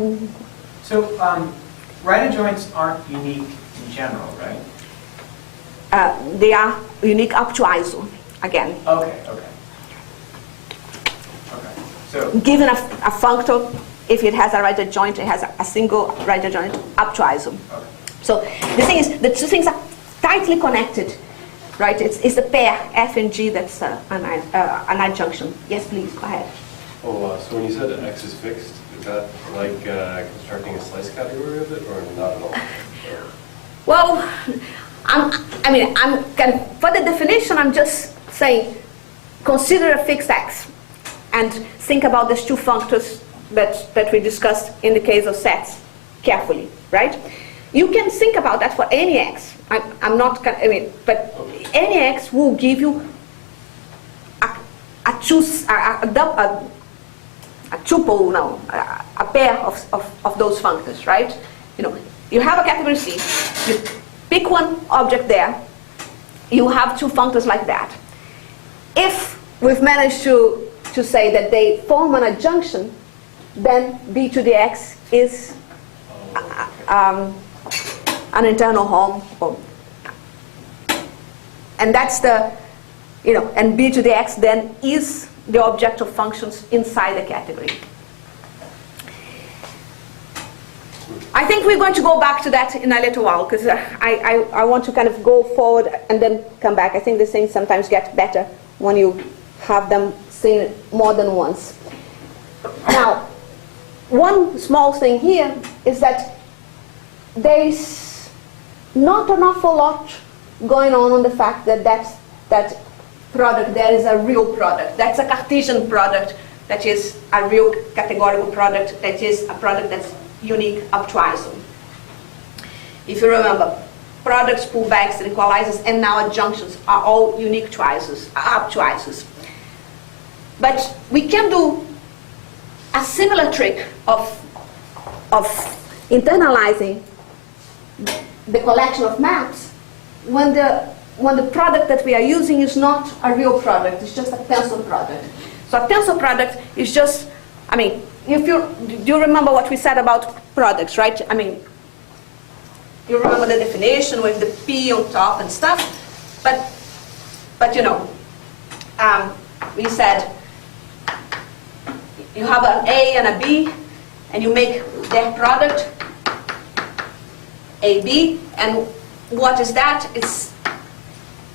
So right adjoints aren't unique in general, right? They are unique up to ISO, again. Okay. So Given a functor, if it has a right adjoint, it has a single right adjoint up to ISO. okay. So the thing is, the two things are tightly connected, right? It's the pair F and G that's an adjunction. Yes, please, go ahead. Oh, so when you said X is fixed, is that like constructing a slice category of it, or not at all? Well, I'm kind of, for the definition, I'm just saying, consider a fixed X and think about these two functors that we discussed in the case of sets carefully, right? You can think about that for any X. I'm not, but any X will give you a tuple, no, a pair of those functors, right? You have a category C, you pick one object there, you have two functors like that. If we've managed to say that they form an adjunction, then B to the X is an internal home, and that's the, and B to the X then is the objective functions inside the category. I think we're going to go back to that in a little while, because I want to kind of go forward and then come back. I think these things sometimes get better when you have them seen more than once. Now, one small thing here is that there's not an awful lot going on the fact that that product there is a real product. That's a Cartesian product. That is a real categorical product. That is a product that's unique up to ISO. If you remember, products, pullbacks, equalizers, and now adjunctions are all unique to ISOs, up to ISOs. But we can do a similar trick of internalizing the collection of maps when the product that we are using is not a real product, it's just a tensor product. So a tensor product is just, do you remember what we said about products, right? You remember the definition with the P on top and stuff, but we said you have an A and a B, and you make their product AB, and what is that? It's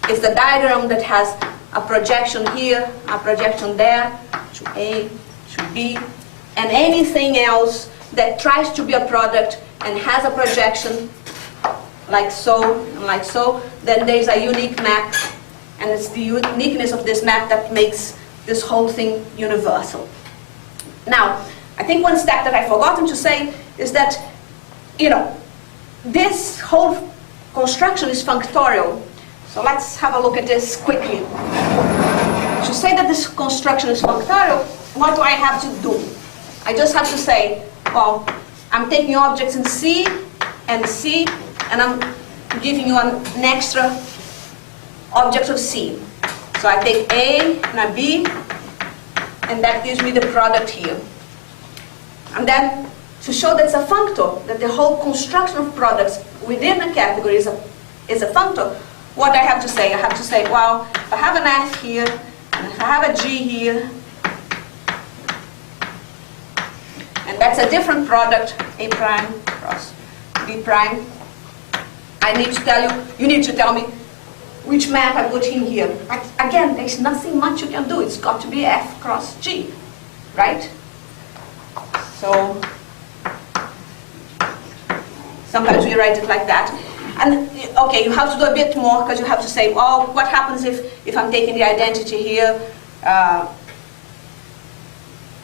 the diagram that has a projection here, a projection there, to A, to B, and anything else that tries to be a product and has a projection like so and like so, then there's a unique map, and it's the uniqueness of this map that makes this whole thing universal. Now, I think one step that I've forgotten to say is that, this whole construction is functorial. So let's have a look at this quickly. To say that this construction is functorial, what do I have to do? I just have to say, well, I'm taking objects in C, and I'm giving you an extra object of C. So I take A and a B, and that gives me the product here. And then, to show that it's a functor, that the whole construction of products within a category is a functor, what I have to say? I have to say, well, if I have an F here, and if I have a G here, and that's a different product, A prime cross B prime, I need to tell you, you need to tell me which map I put in here. Again, there's nothing much you can do. It's got to be F cross G, right? So sometimes we write it like that. And okay, you have to do a bit more, because you have to say, well, what happens if I'm taking the identity here, an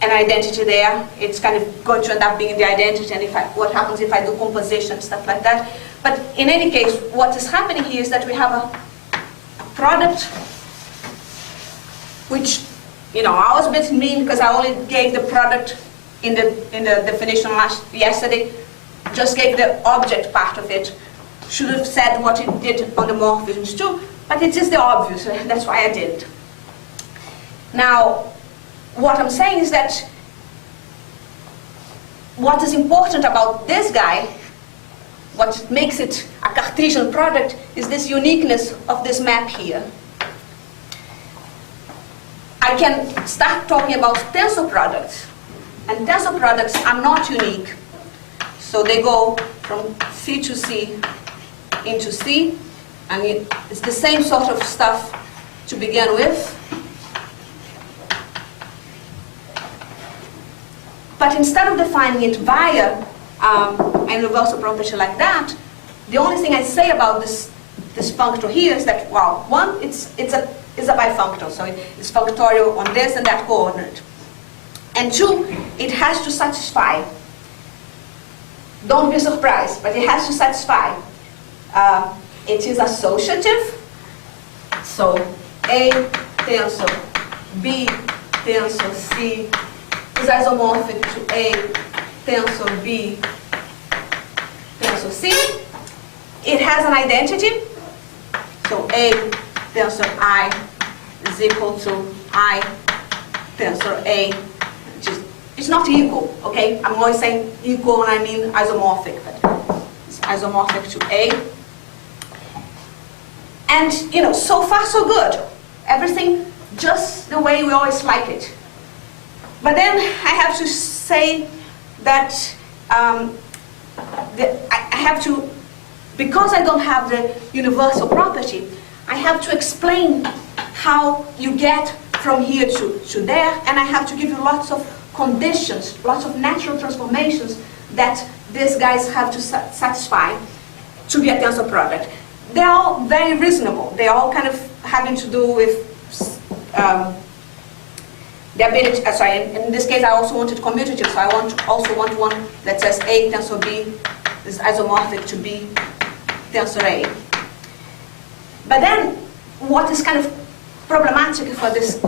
identity there? It's kind of going to end up being the identity, and what happens if I do composition, stuff like that. But in any case, what is happening here is that we have a product, which, I was a bit mean because I only gave the product in the definition yesterday, just gave the object part of it. Should have said what it did on the morphisms too, but it is the obvious, that's why I did. Now, what I'm saying is that what is important about this guy, what makes it a Cartesian product, is this uniqueness of this map here. I can start talking about tensor products, and tensor products are not unique. So they go from C to C into C. I mean, it's the same sort of stuff to begin with. But instead of defining it via a universal property like that, the only thing I say about this functor here is that, well, one, it's a bifunctor, so it's functorial on this and that coordinate. And two, it has to satisfy. Don't be surprised, but it has to satisfy. It is associative, so A tensor B tensor C is isomorphic to A tensor B tensor C. It has an identity, so A tensor I is equal to I tensor A, which is, it's not equal, okay? I'm always saying equal when I mean isomorphic, but it's isomorphic to A. And, you know, so far so good. Everything just the way we always like it. But then I have to say that I have to, because I don't have the universal property, I have to explain how you get from here to there, and I have to give you lots of conditions, lots of natural transformations that these guys have to satisfy to be a tensor product. They're all very reasonable. They're all kind of having to do with the ability, in this case I also wanted commutative, so I also want one that says A tensor B is isomorphic to B tensor A. But then what is kind of problematic for this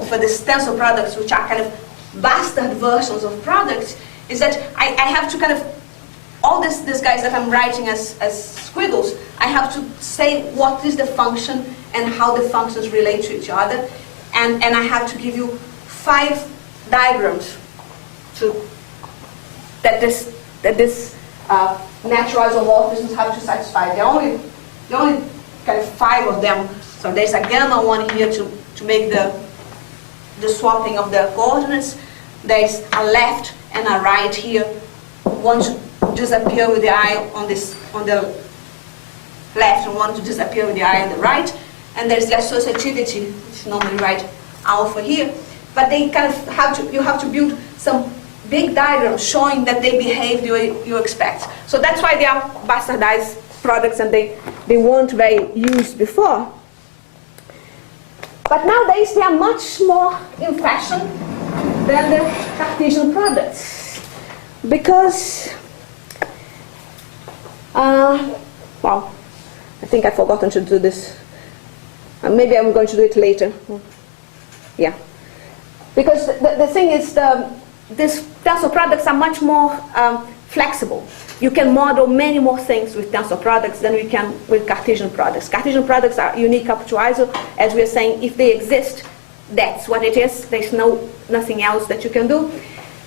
tensor products, which are kind of bastard versions of products, is that I have to kind of, all these guys that I'm writing as squiggles, I have to say what is the function and how the functions relate to each other, and I have to give you 5 diagrams that this natural isomorphisms have to satisfy. There are only kind of 5 of them. So there's a gamma one here to make the swapping of the coordinates. There's a left and a right here. One to disappear with the I on the left, and one to disappear with the I on the right. And there's the associativity, which normally write alpha here. But they kind of you have to build some big diagrams showing that they behave the way you expect. So that's why they are bastardized products, and they weren't very used before. But nowadays they are much more in fashion than the Cartesian products. Because, well, I think I've forgotten to do this. Maybe I'm going to do it later. Yeah. Because the thing is, these tensor products are much more flexible. You can model many more things with tensor products than we can with Cartesian products. Cartesian products are unique up to ISO. As we are saying, if they exist, that's what it is. There's nothing else that you can do.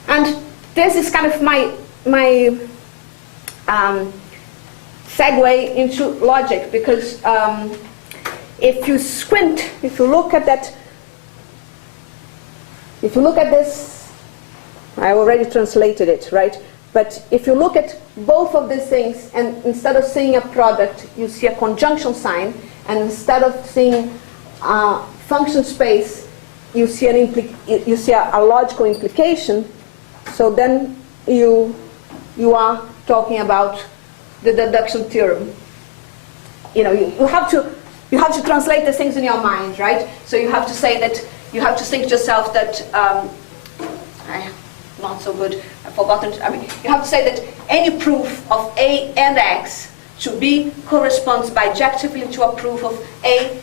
And this is kind of my segue into logic, because if you squint, if you look at that, if you look at this, I already translated it, right? But if you look at both of these things, and instead of seeing a product, you see a conjunction sign, and instead of seeing a function space, you see a logical implication. So then you are talking about the deduction theorem. You know, you have to translate the things in your mind, right? So you have to say that, you have to think to yourself that, not so good, I've forgotten, you have to say that any proof of A and X to B corresponds bijectively to a proof of A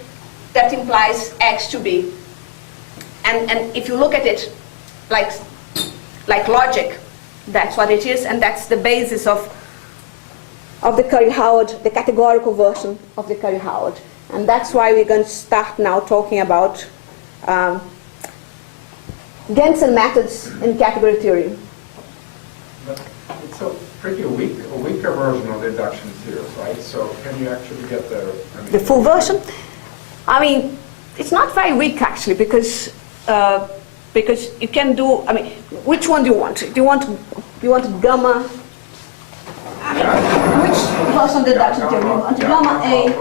that implies X to B. And if you look at it like logic, that's what it is, and that's the basis of the Curry-Howard, the categorical version of the Curry-Howard. And that's why we're going to start now talking about Gensen methods in category theory. But it's a pretty weaker version of the deduction theorem, right? So can you actually get the full version? I mean, it's not very weak actually, because you can do. I mean, which one do you want? Do you want gamma? I mean, version of the deduction theorem. Gamma A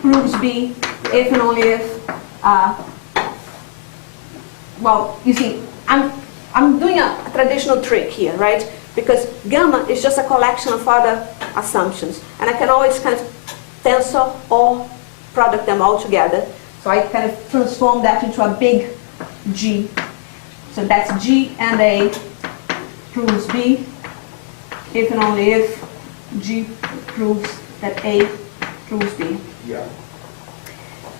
proves B if and only if, well, you see, I'm doing a traditional trick here, right? Because gamma is just a collection of other assumptions. And I can always kind of tensor or product them all together. So I kind of transform that into a big G. So that's G and A proves B if and only if G proves that A proves B. Yeah.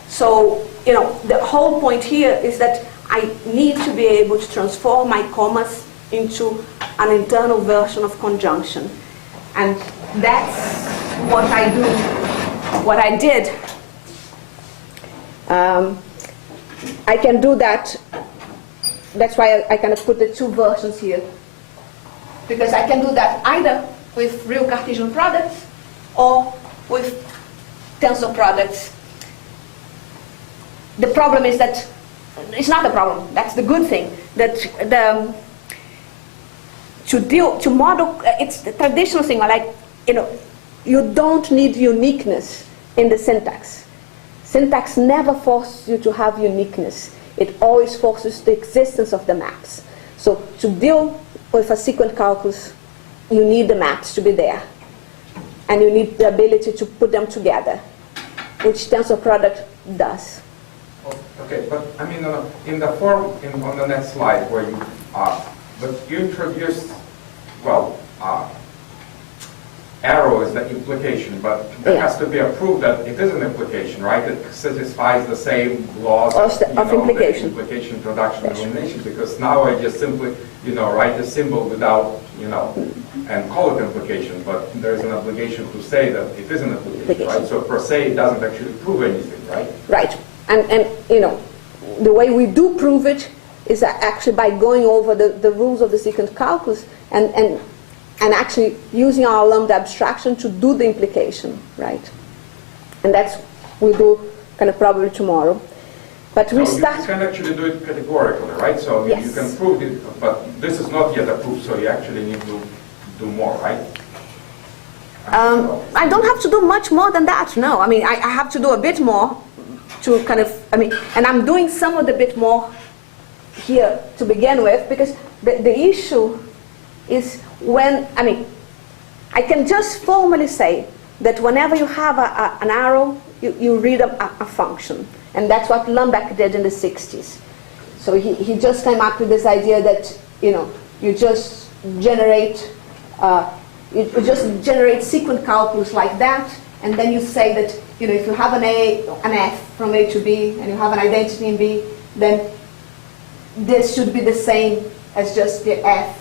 So, you know, the whole point here is that I need to be able to transform my commas into an internal version of conjunction. And that's what I do, what I did. I can do that. That's why I kind of put the two versions here. Because I can do that either with real Cartesian products or with tensor products. The problem is that, it's not a problem, that's the good thing, that to model, it's the traditional thing, like, you know, you don't need uniqueness in the syntax. Syntax never forces you to have uniqueness. It always forces the existence of the maps. So to deal with a sequent calculus, you need the maps to be there. And you need the ability to put them together, which tensor product does. Okay, but I mean, in the form, on the next slide where you, but you introduced, well, arrow is the implication, but it has to be a proof that it is an implication, right? It satisfies the same laws of implication. The implication, introduction, elimination, because now I just simply, write a symbol without, and call it implication, but there's an obligation to say that it is an implication, right? So per se, it doesn't actually prove anything, right? Right. And the way we do prove it is actually by going over the rules of the sequent calculus and actually using our lambda abstraction to do the implication, right? And that's we'll do kind of probably tomorrow. But we start. You can actually do it categorically, right? So yes. You can prove it, but this is not yet a proof, so you actually need to do more, right? I don't have to do much more than that, no. I mean, I have to do a bit more to kind of, and I'm doing some of the bit more here to begin with, because the issue is when, I can just formally say that whenever you have an arrow, you read a function. And that's what Lambek did in the 60s. So he just came up with this idea that, you just generate sequent calculus like that, and then you say that, if you have an F from A to B, and you have an identity in B, then this should be the same as just the F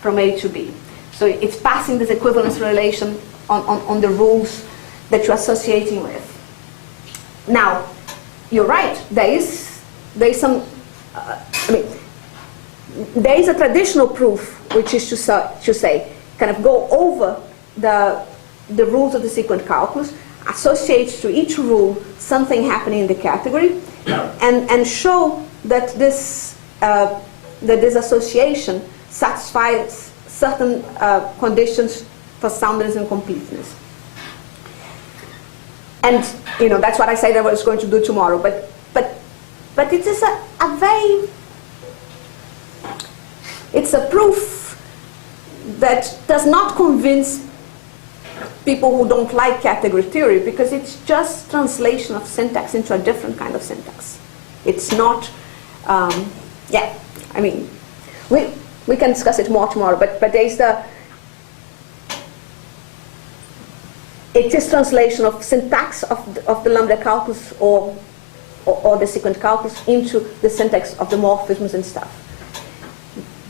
from A to B. So it's passing this equivalence relation on the rules that you're associating with. Now, you're right, there is some, there is a traditional proof, which is to say, kind of go over the rules of the sequent calculus, associate to each rule something happening in the category, and show that this association satisfies certain conditions for soundness and completeness. And that's what I said I was going to do tomorrow. But it is a very, it's a proof that does not convince people who don't like category theory, because it's just translation of syntax into a different kind of syntax. It's not, we can discuss it more tomorrow, but there's it is translation of syntax of the lambda calculus or the sequent calculus into the syntax of the morphisms and stuff.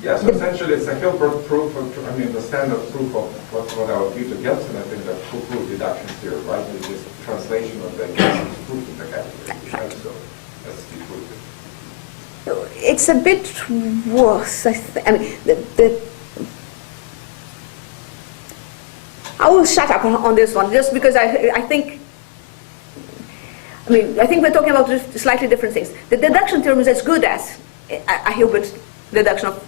Yes, essentially it's a Hilbert proof, the standard proof of what I would give to Gelsen, I think, that proof deduction theory, right? It's just translation of the Gelsen's proof in the category. Right. So that's the proof. It's a bit worse. I will shut up on this one, just because I think we're talking about slightly different things. The deduction theorem is as good as a Hilbert deduction of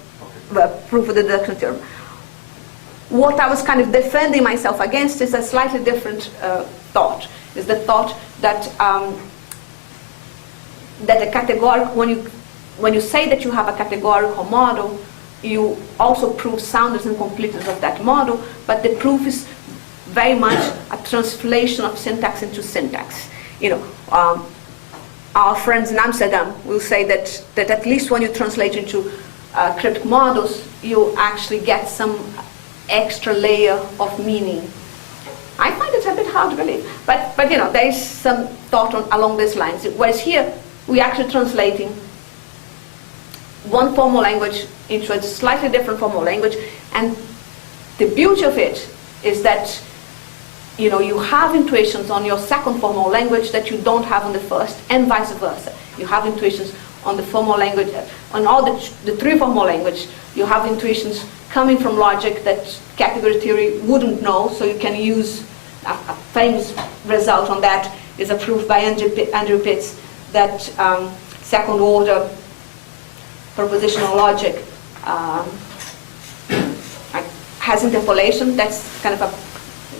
proof of the deduction theorem. what I was kind of defending myself against is a slightly different thought. Is the thought that that a categorical, when you say that you have a categorical model, you also prove soundness and completeness of that model, but the proof is very much a translation of syntax into syntax. Our friends in Amsterdam will say that at least when you translate into cryptic models, you actually get some extra layer of meaning. I find it a bit hard to believe, but there is some thought along these lines. Whereas here, we're actually translating one formal language into a slightly different formal language, and the beauty of it is that you have intuitions on your second formal language that you don't have on the first, and vice versa. You have intuitions on the formal language, on all the three formal language. You have intuitions coming from logic that category theory wouldn't know, so you can use a famous result on that is approved by Andrew Pitts, that second order propositional logic has interpolation. That's kind of a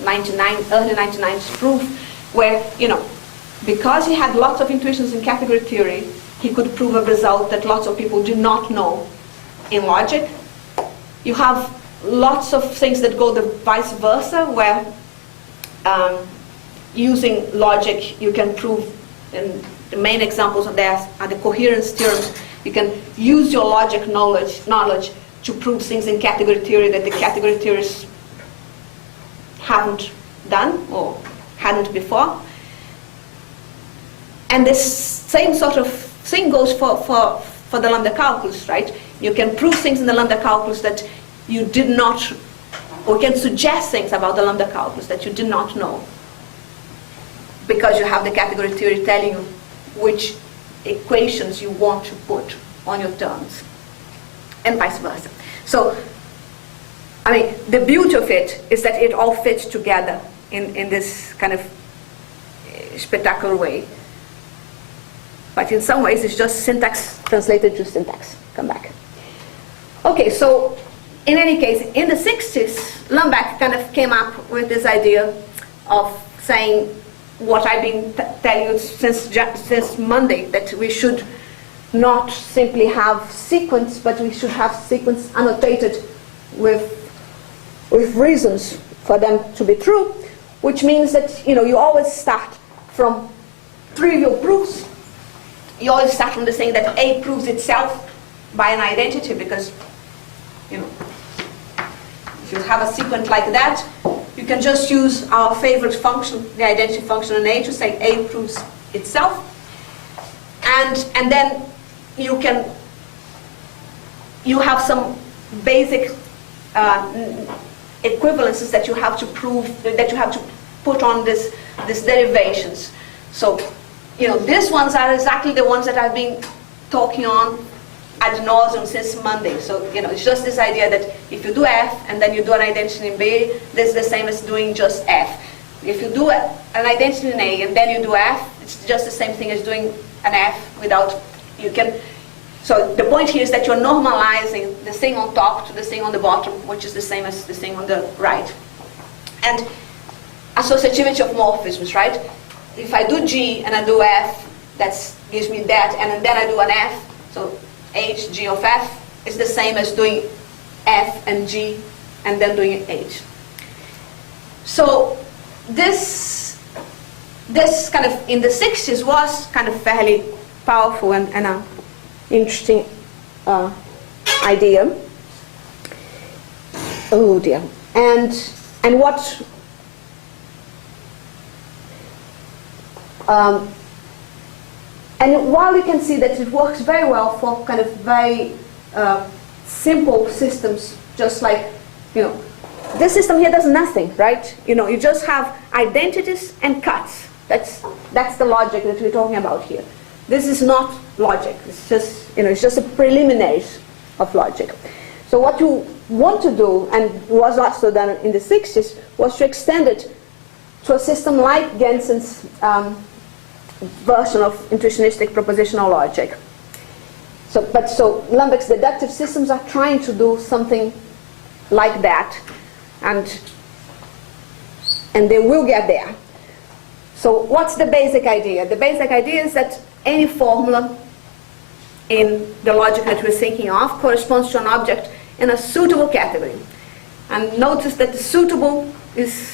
early 1990s proof where, because he had lots of intuitions in category theory, he could prove a result that lots of people did not know in logic. You have lots of things that go the vice versa, where using logic you can prove, and the main examples of that are the coherence theorems. You can use your logic knowledge to prove things in category theory that the category theorists haven't done or hadn't before. And this same sort of thing goes for the lambda calculus, right? You can prove things in the lambda calculus that you did not, or can suggest things about the lambda calculus that you did not know, because you have the category theory telling you which equations you want to put on your terms, and vice versa. So, the beauty of it is that it all fits together in this kind of spectacular way. But in some ways, it's just syntax translated to syntax. Come back. Okay, so in any case, in the 60s, Lambek kind of came up with this idea of saying what I've been telling you since Monday, that we should not simply have sequence, but we should have sequence annotated with reasons for them to be true, which means that you always start from trivial proofs. You always start from the saying that A proves itself by an identity, because if you have a sequence like that, you can just use our favorite function, the identity function in A, to say A proves itself, and then you have some basic equivalences that you have to prove, that you have to put on these derivations. So, these ones are exactly the ones that I've been talking on ad nauseum since Monday. So, it's just this idea that if you do F and then you do an identity in B, this is the same as doing just F. If you do an identity in A and then you do F, it's just the same thing as doing an F without, so the point here is that you're normalizing the thing on top to the thing on the bottom, which is the same as the thing on the right. And associativity of morphisms, right? If I do G and I do F, that gives me that, and then I do an F, so H, G of F is the same as doing F and G and then doing H. So this kind of, in the 60s, was kind of fairly powerful and an interesting idea. Oh dear. And what and while you can see that it works very well for kind of very simple systems, just like, this system here does nothing, right? You just have identities and cuts. That's the logic that we're talking about here. This is not logic. It's just, it's just a preliminaries of logic. So what you want to do, and was also done in the 60s, was to extend it to a system like Gensen's version of intuitionistic propositional logic. So Lambek's deductive systems are trying to do something like that. and they will get there. So what's the basic idea? The basic idea is that any formula in the logic that we're thinking of corresponds to an object in a suitable category. And notice that the suitable is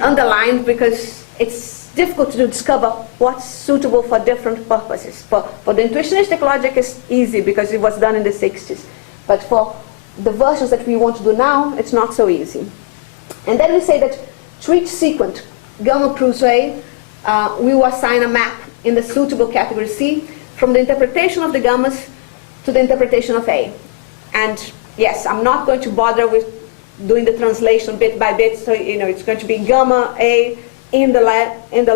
underlined because it's difficult to discover what's suitable for different purposes. For the intuitionistic logic, it's easy because it was done in the 60s. But for the versions that we want to do now, it's not so easy. And then we say that to each sequent, gamma proves A, we will assign a map in the suitable category C from the interpretation of the gammas to the interpretation of A. And yes, I'm not going to bother with doing the translation bit by bit, so it's going to be gamma A in the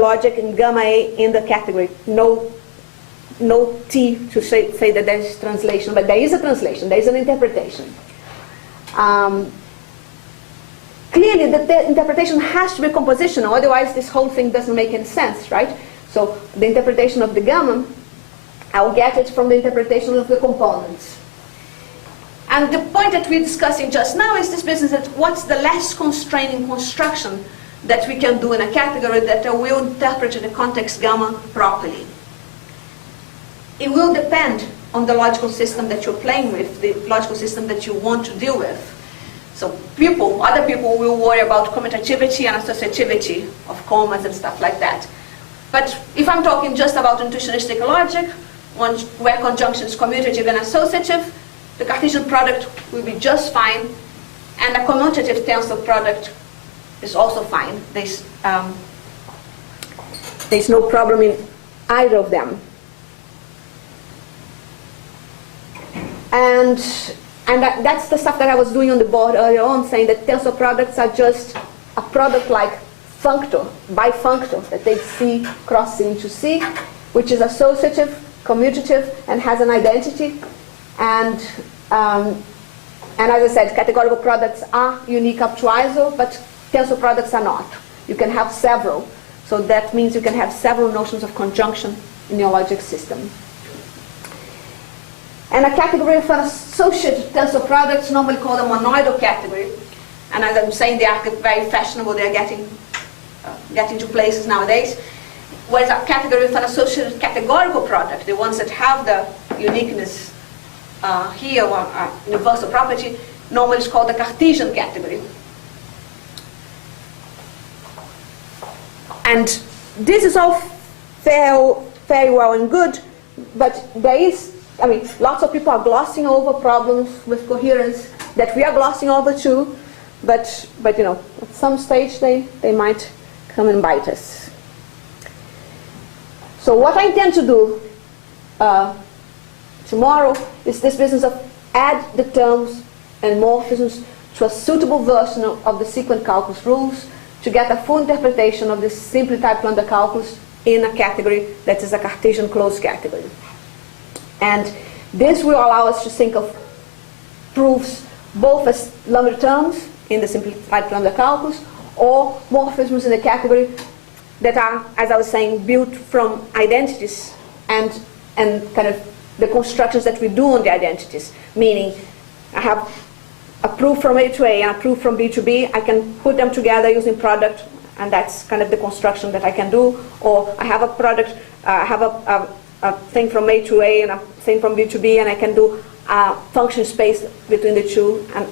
logic and gamma A in the category. No T to say that there's translation, but there is a translation, there is an interpretation. Clearly, the interpretation has to be compositional, otherwise this whole thing doesn't make any sense, right? So the interpretation of the gamma, I'll get it from the interpretation of the components. And the point that we're discussing just now is this business that what's the less constraining construction that we can do in a category that will interpret the context gamma properly. It will depend on the logical system that you're playing with, the logical system that you want to deal with. So other people will worry about commutativity and associativity of commas and stuff like that. But if I'm talking just about intuitionistic logic, where conjunction is commutative and associative, the Cartesian product will be just fine, and a commutative tensor product is also fine. There's no problem in either of them. And that's the stuff that I was doing on the board earlier on, saying that tensor products are just a product like functor, bifunctor, that takes C cross C into C, which is associative, commutative, and has an identity. And as I said, categorical products are unique up to ISO, but tensor products are not. You can have several. So that means you can have several notions of conjunction in your logic system. And a category of an associated tensor products, normally called a monoidal category. And as I'm saying, they are very fashionable. They're getting to places nowadays. Whereas a category of an associated categorical product, the ones that have the uniqueness here, or universal property, normally is called the Cartesian category. And this is all very well and good, but there is, lots of people are glossing over problems with coherence that we are glossing over too, but at some stage they might come and bite us. So what I intend to do tomorrow is this business of add the terms and morphisms to a suitable version of the sequent calculus rules to get a full interpretation of this simply typed lambda calculus in a category that is a Cartesian closed category. And this will allow us to think of proofs both as lambda terms in the simplified lambda calculus or morphisms in the category that are, as I was saying, built from identities and kind of the constructions that we do on the identities. Meaning, I have a proof from A to A and a proof from B to B. I can put them together using product, and that's kind of the construction that I can do. Or I have a product, I have a thing from A to A and a thing from B to B, and I can do a function space between the two. And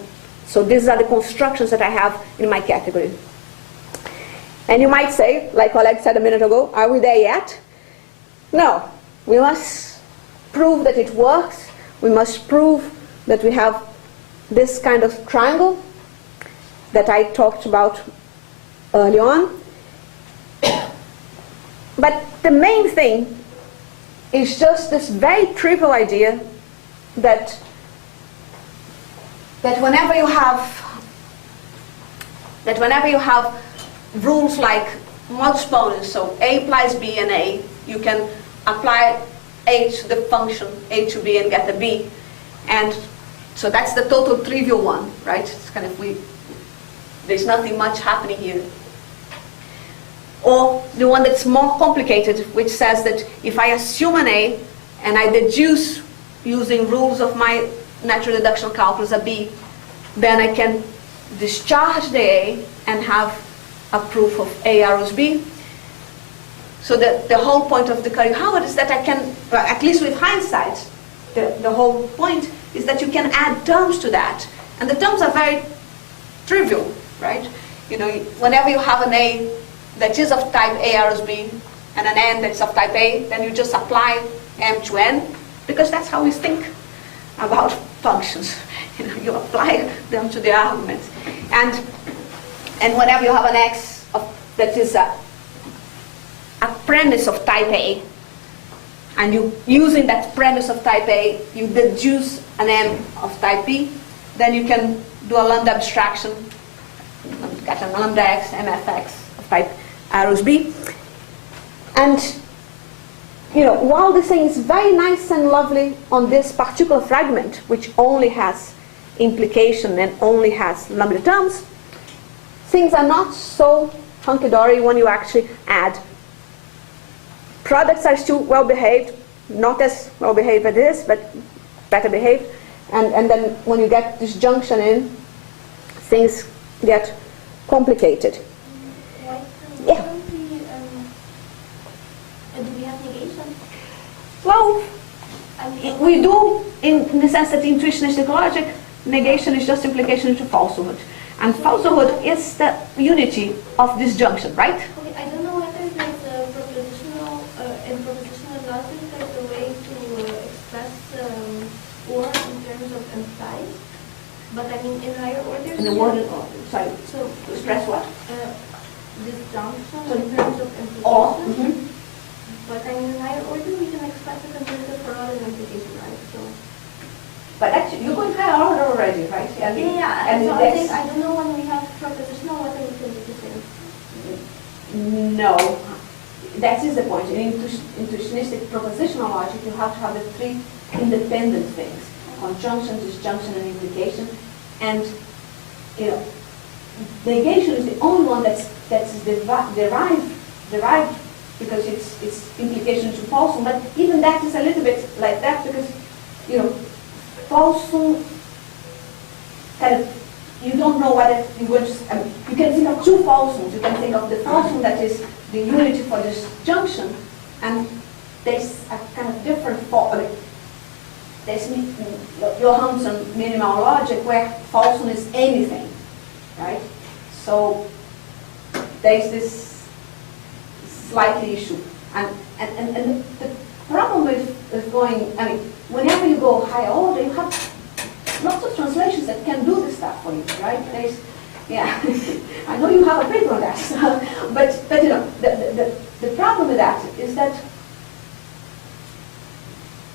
so these are the constructions that I have in my category. And you might say, like Oleg said a minute ago, are we there yet? No. We must prove that it works. We must prove that we have this kind of triangle that I talked about early on. But the main thing is just this very trivial idea that whenever you have rules like mod exponents, so A implies B and A, you can apply A to the function A to B and get a B. And so that's the total trivial one, right? It's kind of there's nothing much happening here. Or the one that's more complicated, which says that if I assume an A and I deduce using rules of my natural deduction calculus a B, then I can discharge the A and have a proof of A arrows B. So the whole point of the Curry-Howard is that I can, well, at least with hindsight, the whole point is that you can add terms to that. And the terms are very trivial, right? You know, whenever you have an A that is of type A arrows B and an N that's of type A, then you just apply M to N, because that's how we think about functions. You know, you apply them to the arguments. And whenever you have an X that is a premise of type A, and you using that premise of type A, you deduce an M of type B, then you can do a lambda abstraction, get an lambda X, MFX of type arrows B. And you know, while this thing is very nice and lovely on this particular fragment, which only has implication and only has lambda terms, things are not so hunky-dory when you actually add. Products are still well behaved, not as well behaved as this, but better behaved. And then when you get this junction in, things get complicated. Yeah. Do we have negation? Well, we do in the sense that in intuitionistic logic, negation is just implication into falsehood. And falsehood is the unity of this junction, right? Okay, I don't know whether there's a propositional, in propositional logic, there's a way to express or in terms of implies. But I mean, in higher orders. In the word, sorry, So to express what? This junction in terms of implication. Or. But I mean, in higher order, we can express it in terms of parallel implication, right? So. But actually, you're going higher order already, right? And Yeah. And So I that's- think I don't know when we have propositional whether we can do the same. No, that is the point. In intuitionistic propositional logic, you have to have the three independent things: conjunction, disjunction, and implication. And you know, negation is the only one that's derived because it's implication to falsum. But even that is a little bit like that because you know, falsum kind of. You don't know whether you're going to. You can think of two falsums. You can think of the falsum that is the unity for this junction, and there's a kind of different falsum. There's Johansson minimal logic where falsum is anything, right? So there's this slightly issue, and the problem with going. I mean, whenever you go higher order, you have lots of translations that can do this stuff for you, right? There's, yeah, I know you have a paper on that, but you know, the problem with that is that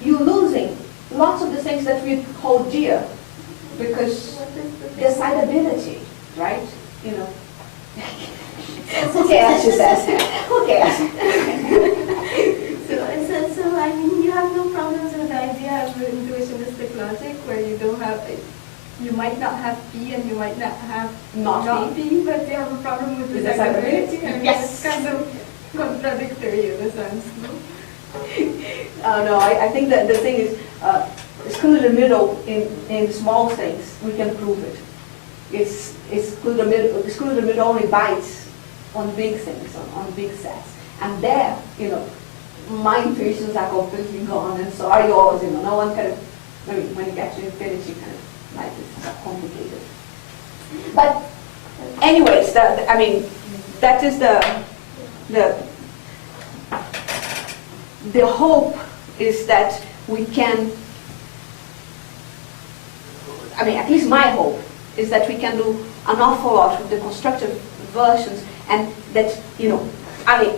you're losing lots of the things that we hold dear because decidability, right? You know, who cares, she says. Who cares? So I mean, you have no problems with the idea of intuitionistic logic where you don't have, you might not have P and you might not have not P, but you have a problem with decidability. I mean, Yes. It's kind of contradictory in a sense, no? No, I think that the thing is, screw the middle in small things, we can prove it. It's screw the middle only bites on big things, on big sets. And there, you know, my intuitions are completely gone, and so are yours. You know, no one kind of. I mean, when you get to infinity, kind of life is complicated. But, anyways, I mean, that is the hope is that we can. I mean, at least my hope is that we can do an awful lot with the constructive versions, and that you know, I mean.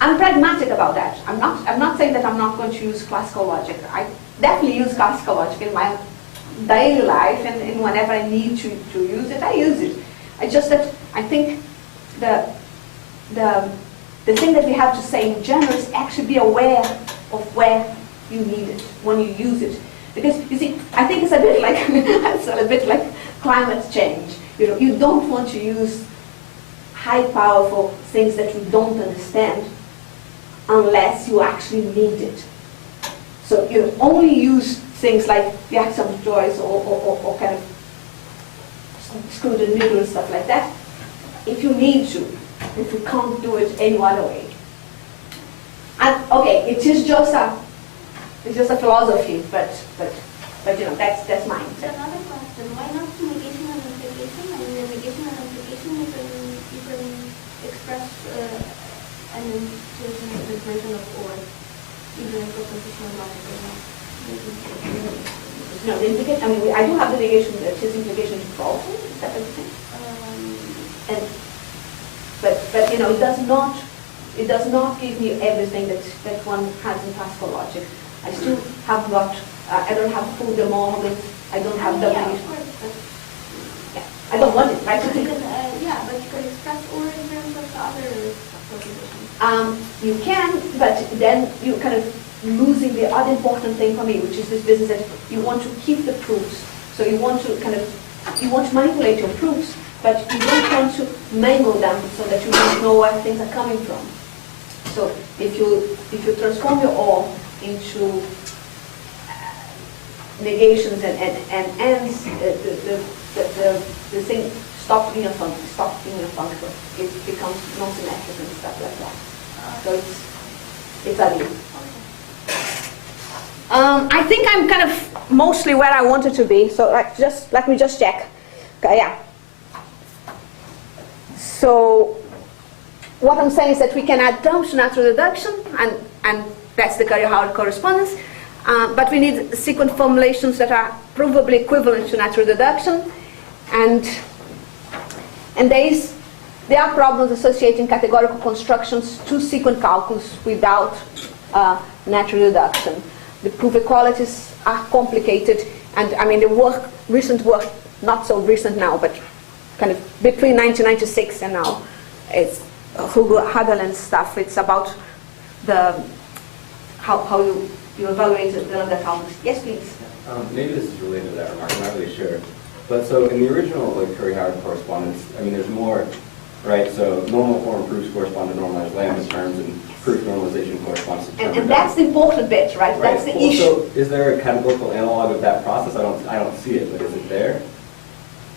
I'm pragmatic about that. I'm not saying that I'm not going to use classical logic. I definitely use classical logic in my daily life, and whenever I need to use it, I use it. It's just that I think the thing that we have to say in general is actually be aware of where you need it when you use it. Because you see, I think it's a bit like climate change. You know, you don't want to use high powerful things that you don't understand unless you actually need it. So you know, only use things like the axiom of choice or kind of screw the needle and stuff like that. If you need to, if you can't do it any other way. And okay, it's just a philosophy, but you know, that's mine. So another question, why not negation and implication? I mean, in negation and implication, you can express an implicit version of or, even if propositional logic or not. No, the implication, I mean, I do have the negation, that is implication is false, is that what you think? But you know, it does not give me everything that one has in classical logic. I still have got, I don't have full de Morgan, I don't have Yeah, W. of course, but I don't want it, right? yeah, but you can express or in terms of the other propositions. You can, but then you kind of losing the other important thing for me, which is this business that you want to keep the proofs. So you want to manipulate your proofs, but you don't want to mangle them so that you don't know where things are coming from. So if you transform your or into negations and ends, the thing stops being a functor. It becomes non-symmetric and stuff like that. So it's ugly. I think I'm kind of mostly where I wanted to be. So let me just check. Okay, yeah. So what I'm saying is that we can add terms to natural deduction, and that's the Curry-Howard correspondence. But we need sequent formulations that are provably equivalent to natural deduction, and there are problems associating categorical constructions to sequent calculus without natural deduction. The proof equalities are complicated, and I mean the recent work, not so recent now, but kind of between 1996 and now, it's Hugo Hadeland's stuff. It's about how you evaluate the lambda calculus. Yes, please. Maybe this is related to that remark, I'm not really sure. But so in the original Curry-Howard correspondence, I mean, there's more, right? So normal form proofs correspond to normalized lambda terms, and proof normalization corresponds to term And that's the important bit, right? That's the issue. So is there a categorical analog of that process? I don't see it, but is it there?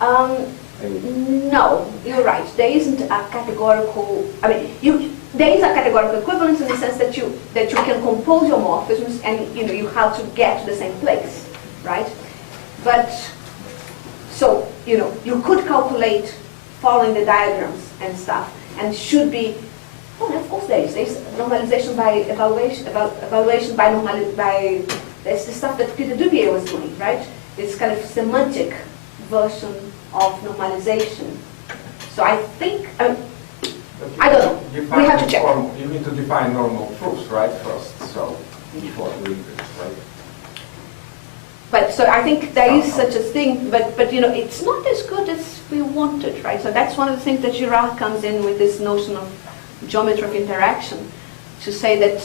No, you're right. There isn't a categorical. I mean, there is a categorical equivalence in the sense that you can compose your morphisms, and you have to get to the same place, right? But so you could calculate following the diagrams and stuff, and should be. Oh, of course, there's normalization by evaluation by that's the stuff that Peter Dubier was doing, right? It's kind of semantic version of normalization. So I think, I don't know. We have to check. You need to define normal proofs, right, first, so before we right? But so I think there is such a thing, but it's not as good as we wanted, right? So that's one of the things that Girard comes in with this notion of geometry of interaction, to say that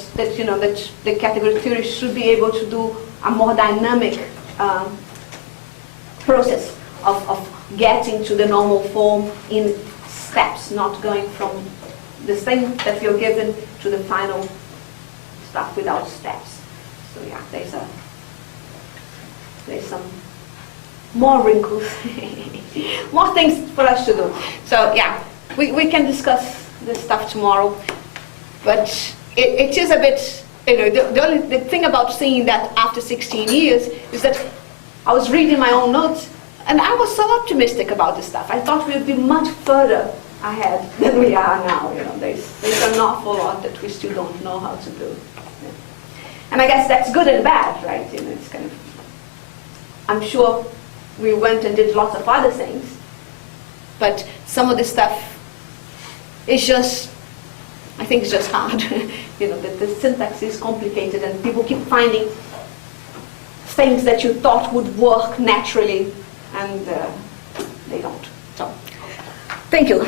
the category theory should be able to do a more dynamic process of getting to the normal form in steps, not going from the thing that you're given to the final stuff without steps. So yeah, there's some more wrinkles, more things for us to do. So yeah, we can discuss this stuff tomorrow, but it is a bit, the thing about seeing that after 16 years is that I was reading my own notes, and I was so optimistic about this stuff. I thought we would be much further ahead than we are now. There's an awful lot that we still don't know how to do. Yeah. And I guess that's good and bad, right? It's kind of, I'm sure we went and did lots of other things, but some of this stuff is just, I think it's just hard. The syntax is complicated, and people keep finding things that you thought would work naturally, and they don't. So, thank you.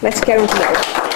Let's carry on tomorrow.